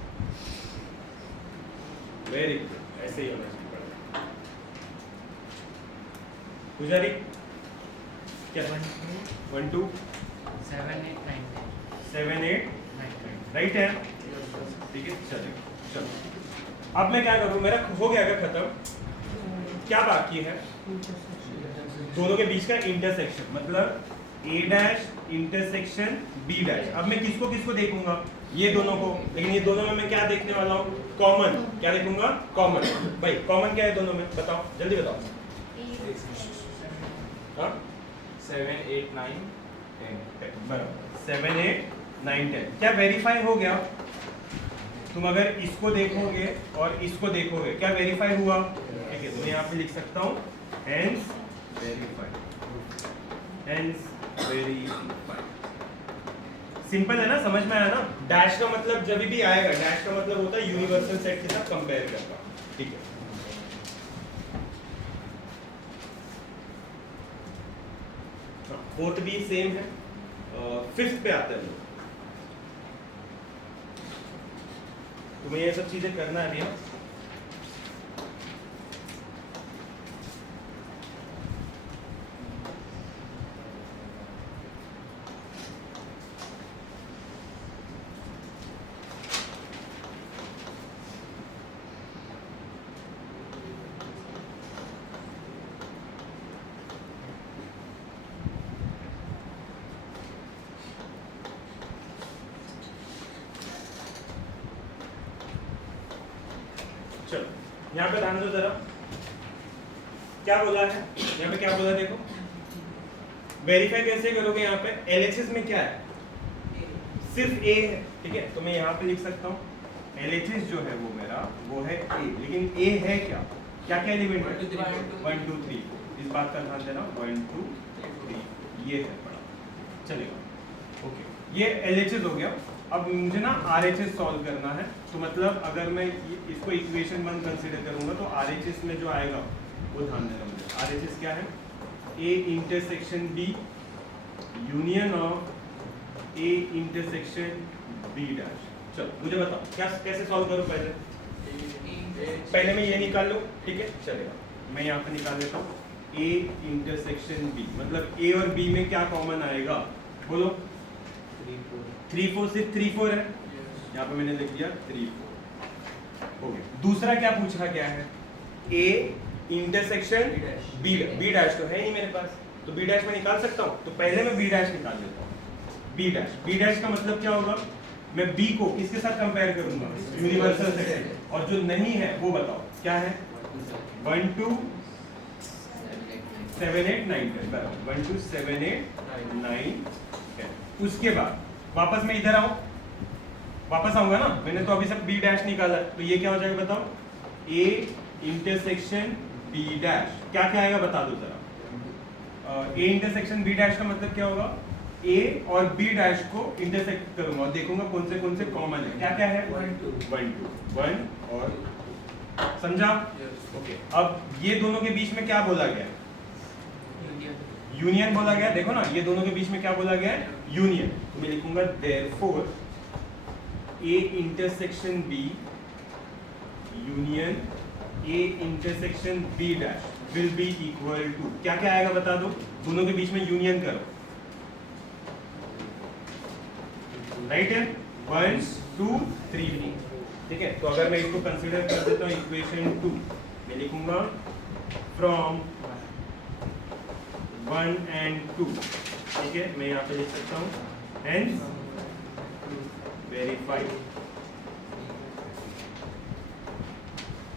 वेरी गुड, ऐसे ही होना चाहिए। पुजारी क्या? 1 2 7 8 9 7 8 राइट है, ठीक है। चलो अब मैं क्या करूँ? मेरा हो गया क्या खत्म? क्या बाकी है? दोनों के बीच का इंटरसेक्शन, मतलब ए डैश इंटरसेक्शन बी डैश। अब मैं किसको किसको देखूंगा? ये दोनों को, लेकिन ये दोनों में मैं क्या देखने वाला हूँ? कॉमन। क्या देखूंगा? कॉमन। भाई कॉमन क्या है दोनों में? बताओ, जल्दी बताओ। 7 8 9 10। बराबर 7 8 9 10। क्या वेरीफाई हो गया? तुम अगर इसको देखोगे और इसको देखोगे, क्या वेरीफाई हुआ? ठीक है, तो मैं यहाँ पे लिख सकता हूँ hence verified. Hence verified. Simple है ना, समझ में आया ना? डैश का मतलब जब भी आएगा, डैश का मतलब होता है यूनिवर्सल सेट के साथ कंपेयर करना। ठीक है, फोर्थ भी सेम है। फिफ्थ पे आते हैं लोग। तुम्हें ये सब चीजें करना है अभी ना। चलो यहाँ पे ध्यान दो जरा, क्या बोला है यहाँ पे? क्या बोला देखो, वेरीफाई कैसे करोगे? यहाँ पे LHS में क्या है? सिर्फ A है, ठीक है। तो मैं यहाँ पे लिख सकता हूँ LHS जो है वो मेरा वो है A, लेकिन A है क्या? क्या क्या एलिमेंट है? 1 2 3 4। इस बात का ध्यान देना, 1 2 3 ये है पड़ा, चलेगा। ओके, ये LHS हो गया। अब मुझे ना RHS सॉल्व करना है, तो मतलब अगर मैं इसको इक्वेशन 1 कंसीडर करूंगा तो RHS में जो आएगा वो ध्यान देना मुझे। RHS क्या है? A intersection B union of A intersection B dash. चलो मुझे बताओ क्या कैसे सॉल्व करूं? पहले मैं ये निकाल लूं, ठीक है, चलेगा। मैं यहाँ पे निकाल लेता हूँ A इंटरसेक्शन B, मतलब A और B में क्या कॉमन आएगा? बोलो। 3 4 सिर्फ 3 4 है, यहाँ पे मैंने लिख दिया 3 4 हो गया। दूसरा क्या पूछा गया है? A इंटरसेक्शन B डैश तो है नहीं मेरे पास, तो B डैश में निकाल सकता हूँ, तो पहले मैं B डैश निकाल लेता हूँ। B डैश का मतलब क्या होगा? मैं B को किसके साथ कंपेयर करूंगा? Universal set. और जो नहीं है वो बताओ क्या है? 1 2 7 8 9 10 बराबर 1 2 7 8 9 10। उसके बाद वापस मैं इधर आऊं, वापस आऊंगा ना, मैंने तो अभी सब B डैश निकाला, तो ये क्या हो जाएगा बताओ? A intersection B dash. क्या क्या आएगा बता दो जरा। A इंटरसेक्शन B डैश का मतलब क्या होगा? A और B डैश को इंटरसेक्ट करूंगा और देखूंगा कौन से कॉमन है। क्या क्या है? 1 2 1 और समझा? ओके, अब ये दोनों के बीच में क्या बोला गया? यूनियन बोला गया। देखो ना, ये दोनों के बीच में क्या बोला गया है? यूनियन। तो मैं लिखूंगा therefore A intersection B union A intersection B dash will be equal to, क्या क्या आएगा बता दो? दोनों के बीच में यूनियन करो। राइट है 1 2 3 4, ठीक है। तो अगर मैं इसको कंसीडर कर देता हूँ इक्वेशन 2, मैं लिखूंगा फ्रॉम 1 and 2, ठीक है। मैं यहाँ पे लिख सकता हूँ हेंस वेरीफाई।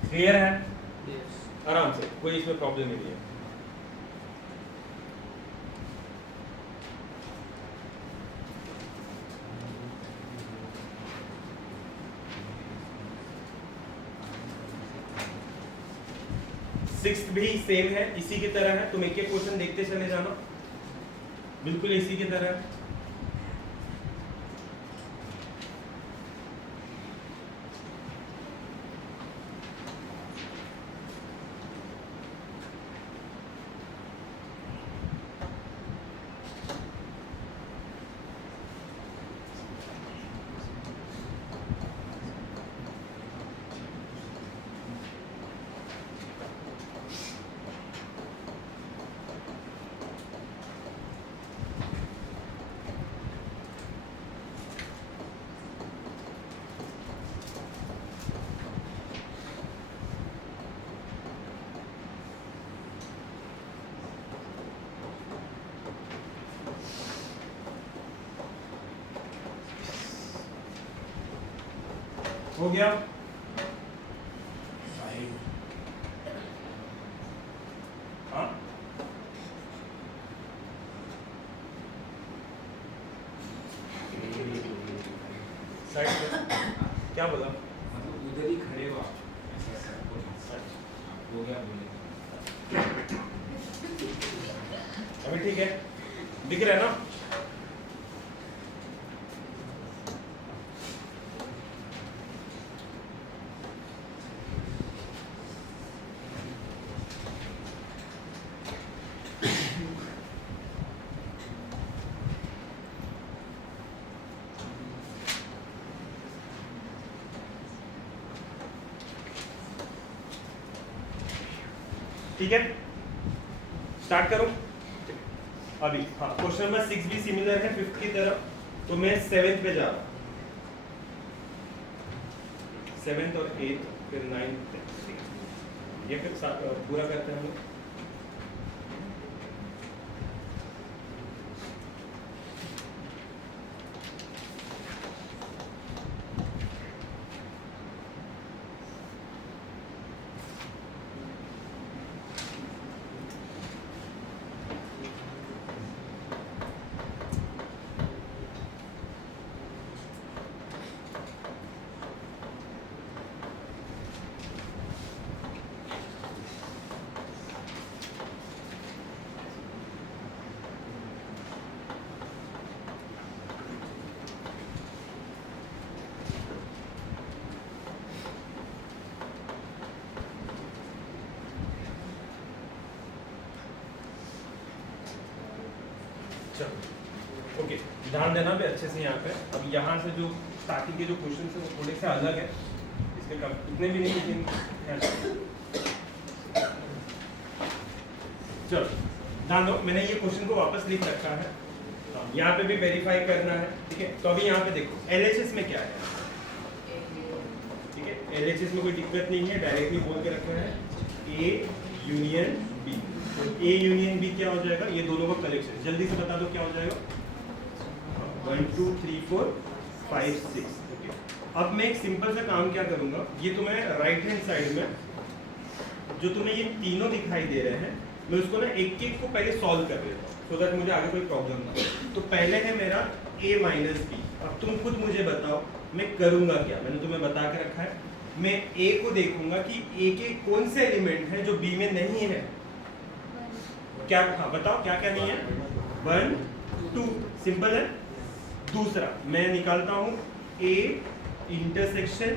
क्लियर है आराम से, कोई इसमें प्रॉब्लम नहीं है। सिक्स्थ भी सेम है, इसी की तरह है। तुम एक एक क्वेश्चन देखते चले जाना, बिल्कुल इसी की तरह है। हो गया। हाँ साइड पे क्या बोला? मतलब उधर ही खड़े हो आप, ऐसा हो गया बोले। अभी ठीक है, दिख रहा है ना? ठीक है, स्टार्ट करो अभी। हाँ, क्वेश्चन नंबर 6 भी सिमिलर है 5th की तरह, तो मैं 7th पे जा रहा हूँ। 7th और 8th फिर 9th, ये फिर पूरा करते हैं हम लोग। चलो ओके, ध्यान देना भी अच्छे से यहाँ पे। अब यहाँ से जो स्टार्टिंग के जो क्वेश्चन है वो थोड़े से अलग है, इसके कम इतने भी नहीं, लेकिन चलो ध्यान दो। मैंने ये क्वेश्चन को वापस लिख रखा है, यहाँ पे भी वेरीफाई करना है, ठीक है। तो अभी यहाँ पे देखो LHS में क्या है, ठीक है। LHS में कोई दिक्कत नहीं है, डायरेक्टली बोल के रखा है A यूनियन B। तो A यूनियन B क्या हो जाएगा? ये दोनों का कलेक्शन। जल्दी से बता दो क्या हो जाएगा? 1 2 3 4 5 6। ओके, अब मैं एक सिंपल सा काम क्या करूंगा, ये तुम्हें राइट हैंड साइड में जो तुम्हें ये तीनों दिखाई दे रहे हैं, मैं उसको ना एक एक को पहले सॉल्व कर लेता हूँ, सो दैट मुझे आगे कोई प्रॉब्लम ना हो। तो पहले है मेरा A माइनस B। अब तुम खुद मुझे बताओ मैं करूंगा क्या। मैंने तुम्हें बता के रखा है, मैं A को देखूंगा कि A के कौन से एलिमेंट है जो B में नहीं है। क्या? हाँ बताओ क्या क्या नहीं है? 1 2, सिंपल है। दूसरा मैं निकालता हूँ A इंटरसेक्शन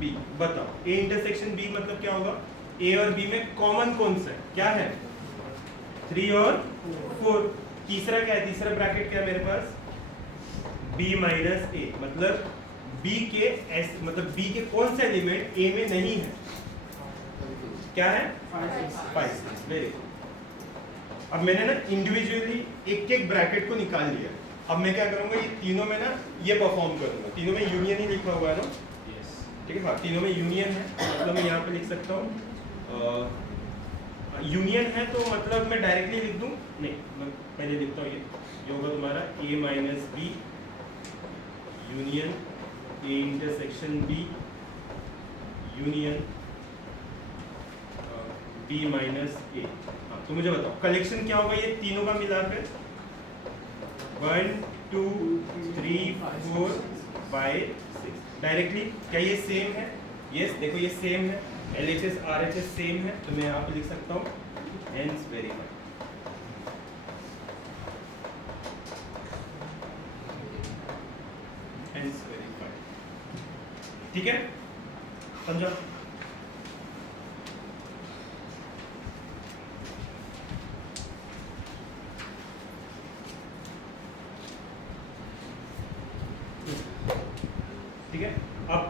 B। बताओ A इंटरसेक्शन B मतलब क्या होगा? A और B में कॉमन कौन सा है? क्या है? 3 और 4। तीसरा क्या है? तीसरा ब्रैकेट क्या है मेरे पास? B माइनस A, मतलब B के S, मतलब B के कौन सा एलिमेंट A में नहीं है? क्या है? 5 6। Very good. अब मैंने ना इंडिविजुअली एक एक ब्रैकेट को निकाल लिया। अब मैं क्या करूंगा, ये तीनों में ना ये परफॉर्म करूंगा, तीनों में यूनियन ही लिखा हुआ है ना, यस ठीक है। हाँ, तीनों में यूनियन है, मतलब मैं यहाँ पे लिख सकता हूँ यूनियन है, तो मतलब मैं डायरेक्टली लिख दूँ, नहीं मैं पहले लिखता हूँ, ये होगा तुम्हारा a minus B union a intersection b union b minus a। हाँ, तो मुझे बताओ कलेक्शन क्या होगा ये तीनों का मिलाकर, 1 2 3 4 5 6। डायरेक्टली क्या ये सेम है? यस, देखो ये सेम है, LHS RHS सेम है, तो मैं यहाँ पे लिख सकता हूँ हेंस वेरीफाइड। हेंस वेरीफाइड, ठीक है, समझा? ठीक है। अब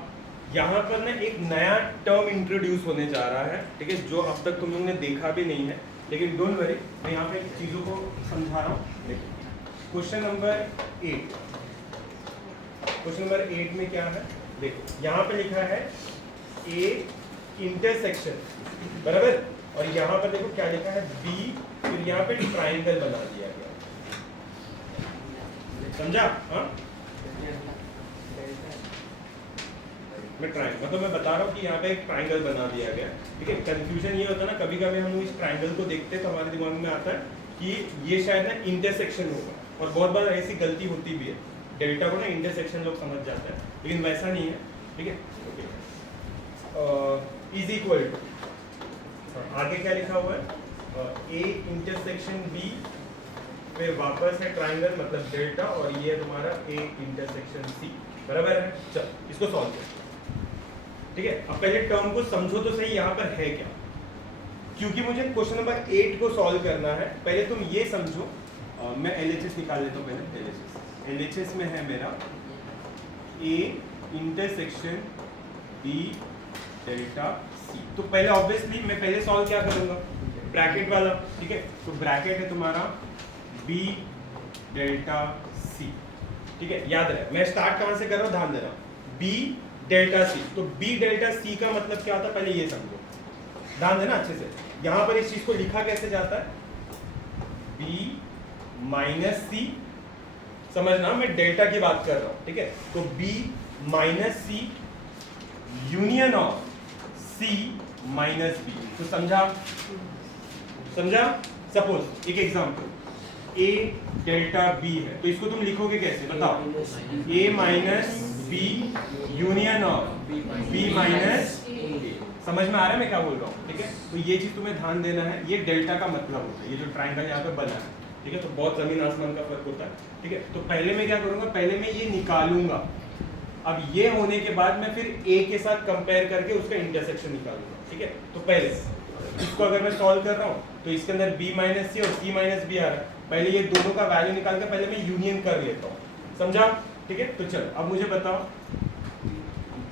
यहाँ पर ना एक नया टर्म इंट्रोड्यूस होने जा रहा है, ठीक है, जो अब तक तुम लोगों ने देखा भी नहीं है, लेकिन डोंट वरी, मैं यहाँ पे चीज़ों को समझा रहा हूँ। देखो क्वेश्चन नंबर 8, क्वेश्चन नंबर 8 में क्या है, देखो यहाँ पे लिखा है ए इंटरसेक्शन, बराबर, और यहाँ पर देखो क्या लिखा है बी, फिर यहाँ पे ट्राइंगल बना दिया गया, समझा? हाँ, मैं ट्राइंगल मतलब मैं बता रहा हूँ कि यहाँ पे एक ट्राइंगल बना दिया गया, ठीक है। कंफ्यूजन ये होता है ना, कभी कभी हम लोग इस ट्राइंगल को देखते हैं तो हमारे दिमाग में आता है कि ये शायद ना इंटरसेक्शन होगा, और बहुत बार ऐसी गलती होती भी है, डेल्टा को ना इंटरसेक्शन लोग समझ जाते हैं, लेकिन वैसा नहीं है, ठीक है। इज इक्वल टू, आगे क्या लिखा हुआ है, ए इंटरसेक्शन बी, फिर वापस है ट्राइंगल मतलब डेल्टा, और ये है तुम्हारा ए इंटरसेक्शन सी, बराबर है। चल इसको सॉल्व कर, ठीक है। अब पहले टर्म को समझो तो सही, यहाँ पर है क्या, क्योंकि मुझे क्वेश्चन नंबर 8 को सॉल्व करना है। पहले तुम ये समझो, मैं LHS निकाल लेता हूँ पहले। LHS में है मेरा A intersection B delta C, तो पहले ऑब्वियसली मैं पहले सॉल्व क्या करूँगा, ब्रैकेट वाला, ठीक है। तो ब्रैकेट है तुम्हारा B डेल्टा C, ठीक है। याद रहे मैं स्टार्ट कहाँ से कर रहा हूँ, ध्यान देना, B डेल्टा सी, तो B डेल्टा सी का मतलब क्या होता है पहले ये समझो, ध्यान देना अच्छे से। यहाँ पर इस चीज को लिखा कैसे जाता है, B माइनस सी, समझना मैं डेल्टा की बात कर रहा हूँ, ठीक है। तो B minus C union of C minus B, तो समझा? समझा? सपोज एक एग्जांपल, A डेल्टा B है, तो इसको तुम लिखोगे कैसे बताओ, A minus B union of B minus A, समझ में आ रहा है मैं क्या बोल रहा हूँ, ठीक है। तो ये चीज तुम्हें ध्यान देना है, ये डेल्टा का मतलब होता है, ये जो ट्रायंगल यहाँ पे बना है, ठीक है। तो बहुत जमीन आसमान का फर्क होता है, ठीक है। तो पहले मैं क्या करूंगा, पहले मैं ये निकालूंगा, अब ये होने के बाद मैं फिर A के साथ कंपेयर करके उसका इंटरसेक्शन निकालूंगा, ठीक है। तो पहले इसको अगर मैं सॉल्व कर रहा हूँ तो इसके अंदर B माइनस सी और C माइनस B आ रहा है, पहले ये दोनों का वैल्यू निकाल के पहले मैं यूनियन कर लेता हूँ, समझा? ठीक है। तो चलो अब मुझे बताओ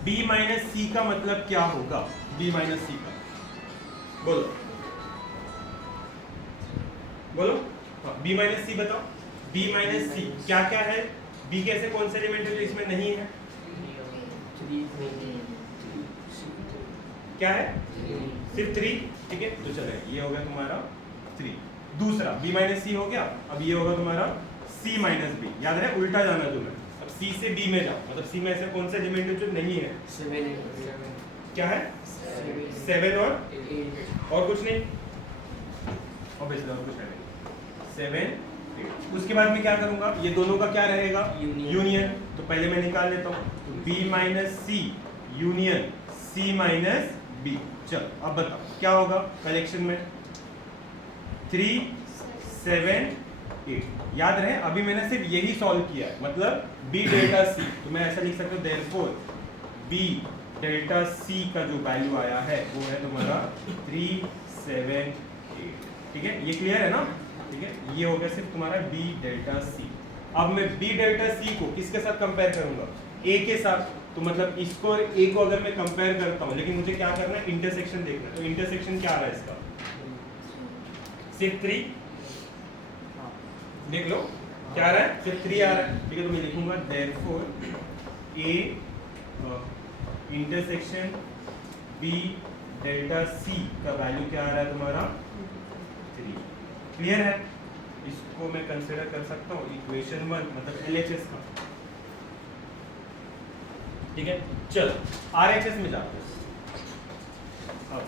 B माइनस सी का मतलब क्या होगा, B माइनस सी का बोलो बोलो, हाँ B माइनस सी बताओ, B माइनस सी क्या क्या है, B के ऐसे कौन से एलिमेंट है जो इसमें नहीं है, क्या है, सिर्फ 3, ठीक है। तो चले ये हो गया तुम्हारा 3, दूसरा B माइनस सी हो गया, अब ये होगा तुम्हारा C माइनस B, याद रहे उल्टा जाना तुम्हें, अब C से B में जाओ, मतलब C में ऐसे कौन सा एलिमेंट है जो नहीं है, 7 क्या है 7 और कुछ नहीं, ऑब्वियसली और कुछ नहीं, 7 8। उसके बाद मैं क्या करूंगा, ये दोनों का क्या रहेगा, यूनियन, तो पहले मैं निकाल लेता हूँ, तो B minus C union C minus B। चल अब बताओ क्या होगा कलेक्शन में, 3 7 8, याद रहे अभी मैंने सिर्फ यही सॉल्व किया है, मतलब B डेल्टा C, तो मैं ऐसा लिख सकता हूँ देयरफॉर B डेल्टा C का जो वैल्यू आया है वो है तुम्हारा 3 7 8, ठीक है। ये क्लियर है ना, ठीक है। ये हो गया सिर्फ तुम्हारा B डेल्टा C। अब मैं B डेल्टा C को किसके साथ कंपेयर करूंगा, A के साथ, तो मतलब इसको और A को अगर मैं कंपेयर करता हूँ, लेकिन मुझे क्या करना है, इंटरसेक्शन देखना है, तो इंटरसेक्शन क्या आ रहा है इसका, सिर्फ 3, देख लो क्या आ रहा है? सिर्फ 3 आ रहा है, ठीक है। तो मैं लिखूंगा therefore A intersection B delta C का वैल्यू क्या आ रहा है तुम्हारा? 3। क्लियर है? इसको मैं कंसिडर कर सकता हूँ इक्वेशन 1 मतलब LHS का, ठीक है। चलो RHS में जाते हैं। अब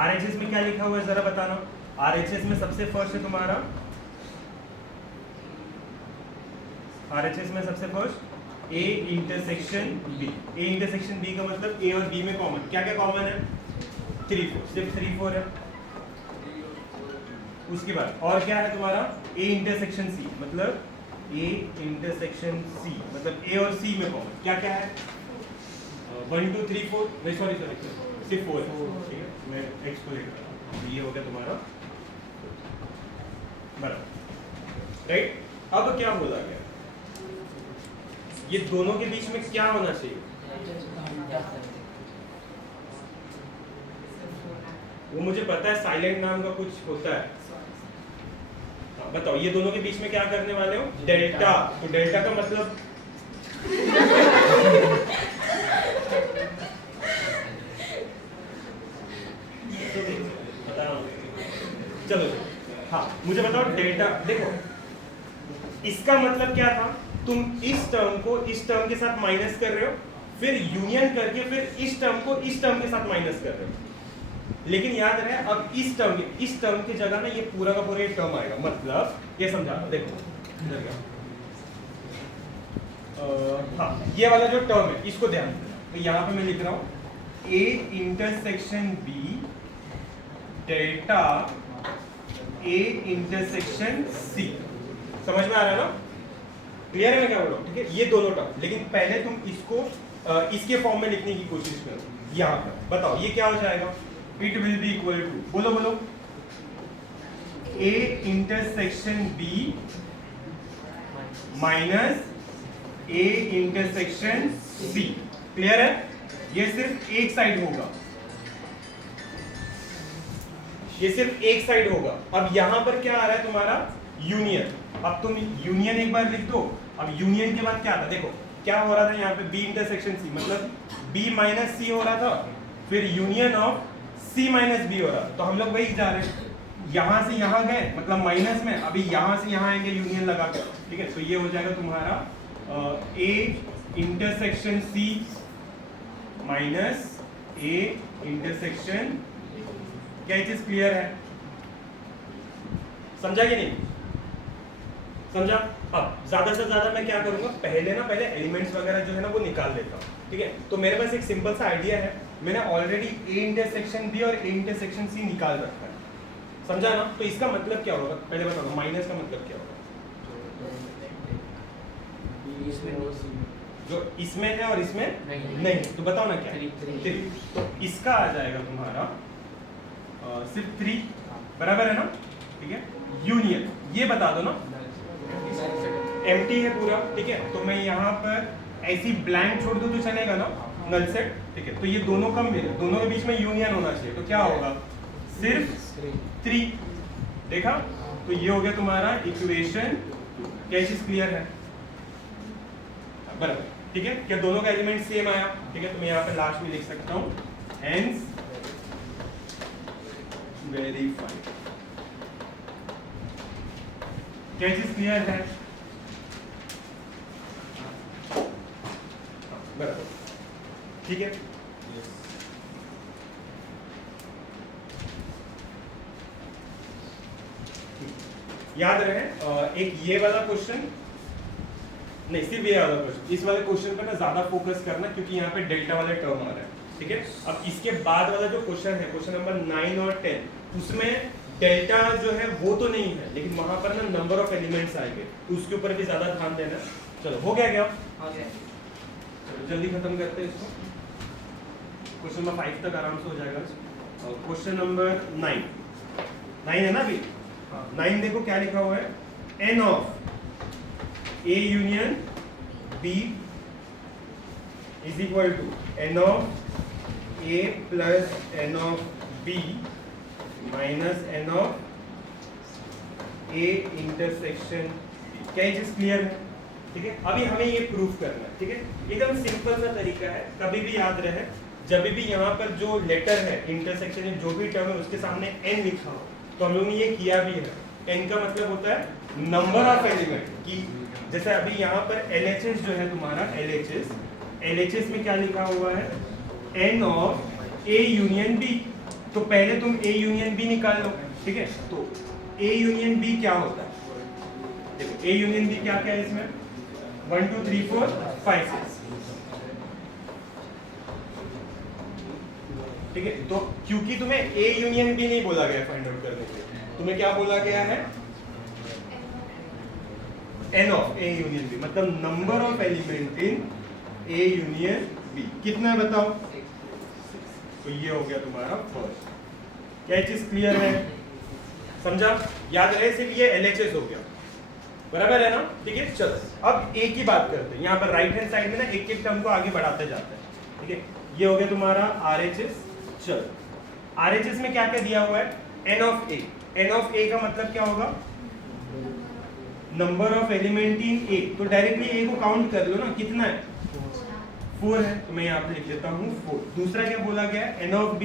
RHS में क्या लिखा हुआ है जरा बताना। RHS में सबसे फर्स्ट है तुम्हारा, RHS में सबसे first A intersection B। A intersection B का मतलब A और B में कॉमन क्या क्या कॉमन है? 3 4, सिर्फ 3 4 है। उसके बाद और क्या है तुम्हारा? A इंटरसेक्शन C मतलब A इंटरसेक्शन C मतलब A और C में कॉमन क्या क्या है? 1 2 3 4 नहीं सॉरी सिर्फ 4 है, ठीक है। मैं x को लेकर आ रहा हूं। ये हो गया तुम्हारा बराबर, राइट। अब क्या बोला गया? ये दोनों के बीच में क्या होना चाहिए? वो मुझे पता है, साइलेंट नाम का कुछ होता है। हाँ, बताओ ये दोनों के बीच में क्या करने वाले हो? डेल्टा। तो डेल्टा का मतलब चलो हाँ मुझे बताओ डेल्टा। देखो इसका मतलब क्या था? तुम इस टर्म को इस टर्म के साथ माइनस कर रहे हो, फिर यूनियन करके फिर इस टर्म को इस टर्म के साथ माइनस कर रहे हो। लेकिन याद रहे अब इस टर्म की जगह ना ये पूरा का पूरा एक टर्म आएगा। मतलब ये समझा, देखो इधर क्या हाँ ये वाला जो टर्म है इसको ध्यान देना। तो यहाँ पे मैं लिख रहा हूँ A intersection B delta A intersection C। समझ में आ रहा है ना? क्लियर है मैं क्या बोल रहा हूँ? ठीक है, ये दोनों टर्म। लेकिन पहले तुम इसको इसके फॉर्म में लिखने की कोशिश करो। यहाँ पर बताओ ये क्या हो जाएगा? It will be equal to, बोलो बोलो, A intersection B minus A intersection C। Clear है? ये सिर्फ एक साइड होगा, ये सिर्फ एक साइड होगा। अब यहां पर क्या आ रहा है तुम्हारा? यूनियन। अब तुम यूनियन एक बार लिख दो। अब यूनियन के बाद क्या था? देखो क्या हो रहा था यहाँ पे? B इंटरसेक्शन C मतलब B माइनस C हो रहा था, फिर union of C minus B हो रहा। तो हम लोग वही जा रहे हैं, यहां से यहां गए मतलब माइनस में, अभी यहां से यहां आएंगे यूनियन लगा कर, ठीक है। तो ये हो जाएगा तुम्हारा A intersection C minus A intersection. क्या ये चीज क्लियर है? समझा कि नहीं समझा? अब ज्यादा से ज्यादा मैं क्या करूंगा, पहले एलिमेंट्स वगैरह जो है ना वो निकाल लेता हूँ, ठीक है। तो मेरे पास एक सिंपल सा आइडिया है, मैंने ऑलरेडी A इंटरसेक्शन B और A इंटरसेक्शन C निकाल रखा है। समझा ना? तो इसका मतलब क्या होगा पहले बता दो। माइनस का मतलब क्या होगा? जो इसमें है और इसमें नहीं, तो बताओ ना क्या है? 3। तो इसका आ जाएगा तुम्हारा सिर्फ 3 बराबर है ना? ठीक है। यूनियन ये बता दो ना, एम्प्टी है पूरा, ठीक है। तो मैं यहाँ पर ऐसी ब्लैंक छोड़ दूं तो चलेगा ना, नल सेट, ठीक है। तो ये दोनों कम मिले, दोनों के बीच में यूनियन होना चाहिए। तो क्या होगा? सिर्फ 3। देखा? तो ये हो गया तुम्हारा इक्वेशन। क्या चीज क्लियर है? बराबर, ठीक है। क्या दोनों का एलिमेंट सेम आया? ठीक है। तो मैं यहाँ पे लास्ट में लिख सकता हूँ हेंस वेरीफाइड। क्या चीज क्लियर है? बराबर, ठीक है। याद रहे एक ये वाला क्वेश्चन नहीं, सिर्फ ये वाला क्वेश्चन, इस वाले क्वेश्चन पे ना ज्यादा फोकस करना क्योंकि यहाँ पे डेल्टा वाला टर्म आ रहा है, ठीक है। अब इसके बाद वाला जो क्वेश्चन है, क्वेश्चन नंबर 9 और 10, उसमें डेल्टा जो है वो तो नहीं है, लेकिन वहां पर ना नंबर ऑफ एलिमेंट्स आएंगे, तो उसके ऊपर भी ज्यादा ध्यान देना। चलो हो गया क्या? चलो जल्दी खत्म करते हैं इसको। क्वेश्चन नंबर 5 तक आराम से हो जाएगा। क्वेश्चन नंबर 9 है ना अभी? 9 देखो क्या लिखा हुआ है, n of A union B is equal to n of A plus n of B minus n of A intersection B। क्या ये चीज क्लियर है? ठीक है, अभी हमें ये प्रूफ करना है। ठीक है, एकदम सिंपल सा तरीका है, कभी भी याद रहे, जब भी यहाँ पर जो लेटर है इंटरसेक्शन में जो भी टर्म है उसके सामने n लिखा हो तो हम लोगों ने ये किया भी है। n का मतलब होता है नंबर ऑफ एलिमेंट की, जैसे अभी यहाँ पर LHS जो है तुम्हारा LHS में क्या लिखा हुआ है n of A union B। तो पहले तुम A यूनियन B निकाल लो। ठीक है, तो A यूनियन B क्या होता है? देखो A यूनियन B क्या क्या है इसमें 1 2 3 4 5 6। ठीक है, तो क्योंकि तुम्हें A यूनियन B नहीं बोला गया फाइंड आउट करने के लिए, तुम्हें क्या बोला गया है n of A union B, मतलब number of element in A union B कितना है बताओ? तो ये हो गया तुम्हारा फर्स्ट। क्या चीज क्लियर है? समझा? याद रहे सिर्फ ये LHS हो गया, बराबर है ना? ठीक है, चलो अब एक ही बात करते हैं। यहाँ पर राइट हैंड साइड में ना एक एक टर्म को आगे बढ़ाते जाते हैं। ठीक है, ये हो गया तुम्हारा RHS। चलो RHS में क्या क्या दिया हुआ है? n of A। n of A का मतलब क्या होगा? Number of element in A। तो डायरेक्टली A को काउंट कर लो ना, कितना है 4 है, तो मैं यहाँ पे लिख देता हूँ 4। दूसरा क्या बोला गया है? n of B।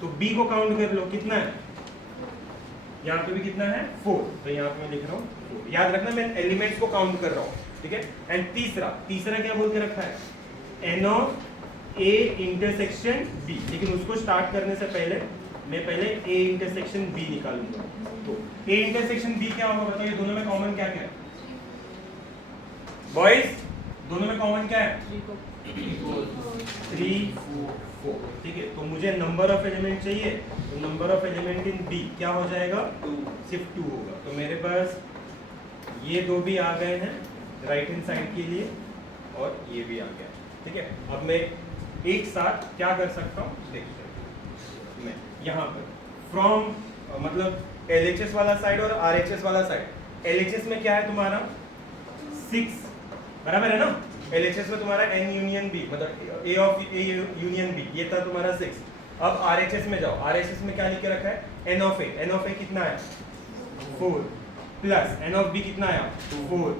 तो B को काउंट कर लो, कितना है? यहाँ पे भी कितना है 4, तो यहाँ पे मैं लिख रहा हूँ 4। याद रखना मैं एलिमेंट्स को काउंट कर रहा हूँ। ठीक है, एंड तीसरा क्या बोल के रखा है? n of A intersection B। लेकिन उसको स्टार्ट करने से पहले मैं पहले A इंटरसेक्शन B निकालूंगा। तो A इंटरसेक्शन B क्या होगा बताइए? दोनों में कॉमन क्या क्या है बॉयज? दोनों में कॉमन क्या है? 3 4। ठीक है, तो मुझे नंबर ऑफ एलिमेंट चाहिए, तो number of element in B क्या हो जाएगा? 2, सिर्फ 2 होगा। तो मेरे पास ये दो भी आ गए हैं राइट हैंड साइड के लिए और ये भी आ गया। ठीक है, अब मैं एक साथ क्या कर सकता हूँ देखते हैं। मैं यहाँ पर फ्रॉम मतलब LHS वाला साइड और RHS वाला साइड। LHS में क्या है तुम्हारा 6, बराबर है ना? LHS में तुम्हारा n यूनियन B, मतलब A of A union B, ये था तुम्हारा 6। अब RHS में जाओ, RHS में क्या लिख के रखा है? n of A। n of A कितना है 4 प्लस n ऑफ B कितना आया 4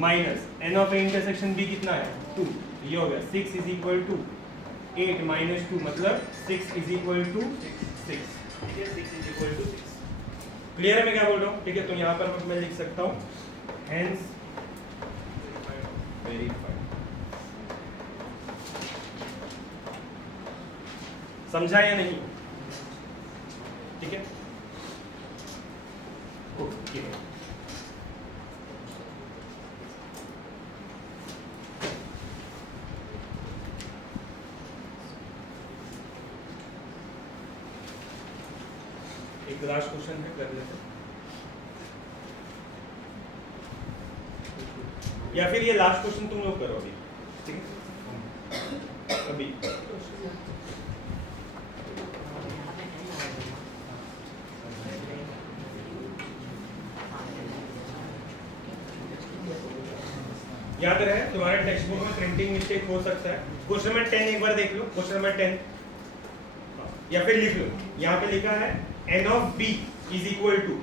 minus n of A intersection B कितना है 2। ये हो गया 6 इज इक्वल टू 8 माइनस 2, मतलब 6 इज इक्वल टू 6। ठीक है, 6 इज इक्वल टू 6। क्लियर है मैं क्या बोल रहा हूँ? ठीक है, तो यहाँ पर मैं लिख सकता हूँ हेंस वेरीफाइड। समझा या नहीं? ठीक है, ओके। एक लास्ट क्वेश्चन है, कर लेते हैं, या फिर ये लास्ट क्वेश्चन तुम लोग करो अभी। ठीक है, अभी याद रहे तुम्हारे टेक्स्ट बुक में प्रिंटिंग मिस्टेक हो सकता है। क्वेश्चन नंबर 10 एक बार देख लो, क्वेश्चन नंबर 10 या फिर लिख लो। यहाँ पे लिखा है n of B is equal to,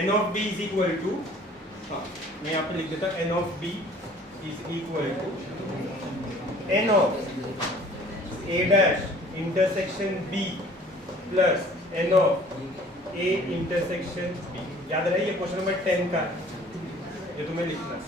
n of B is equal to, हाँ मैं यहाँ पे लिख देता हूँ n of B is equal to n of A dash intersection B plus n of A intersection B। याद रहे ये क्वेश्चन नंबर 10 का है, ये तुम्हें लिखना है।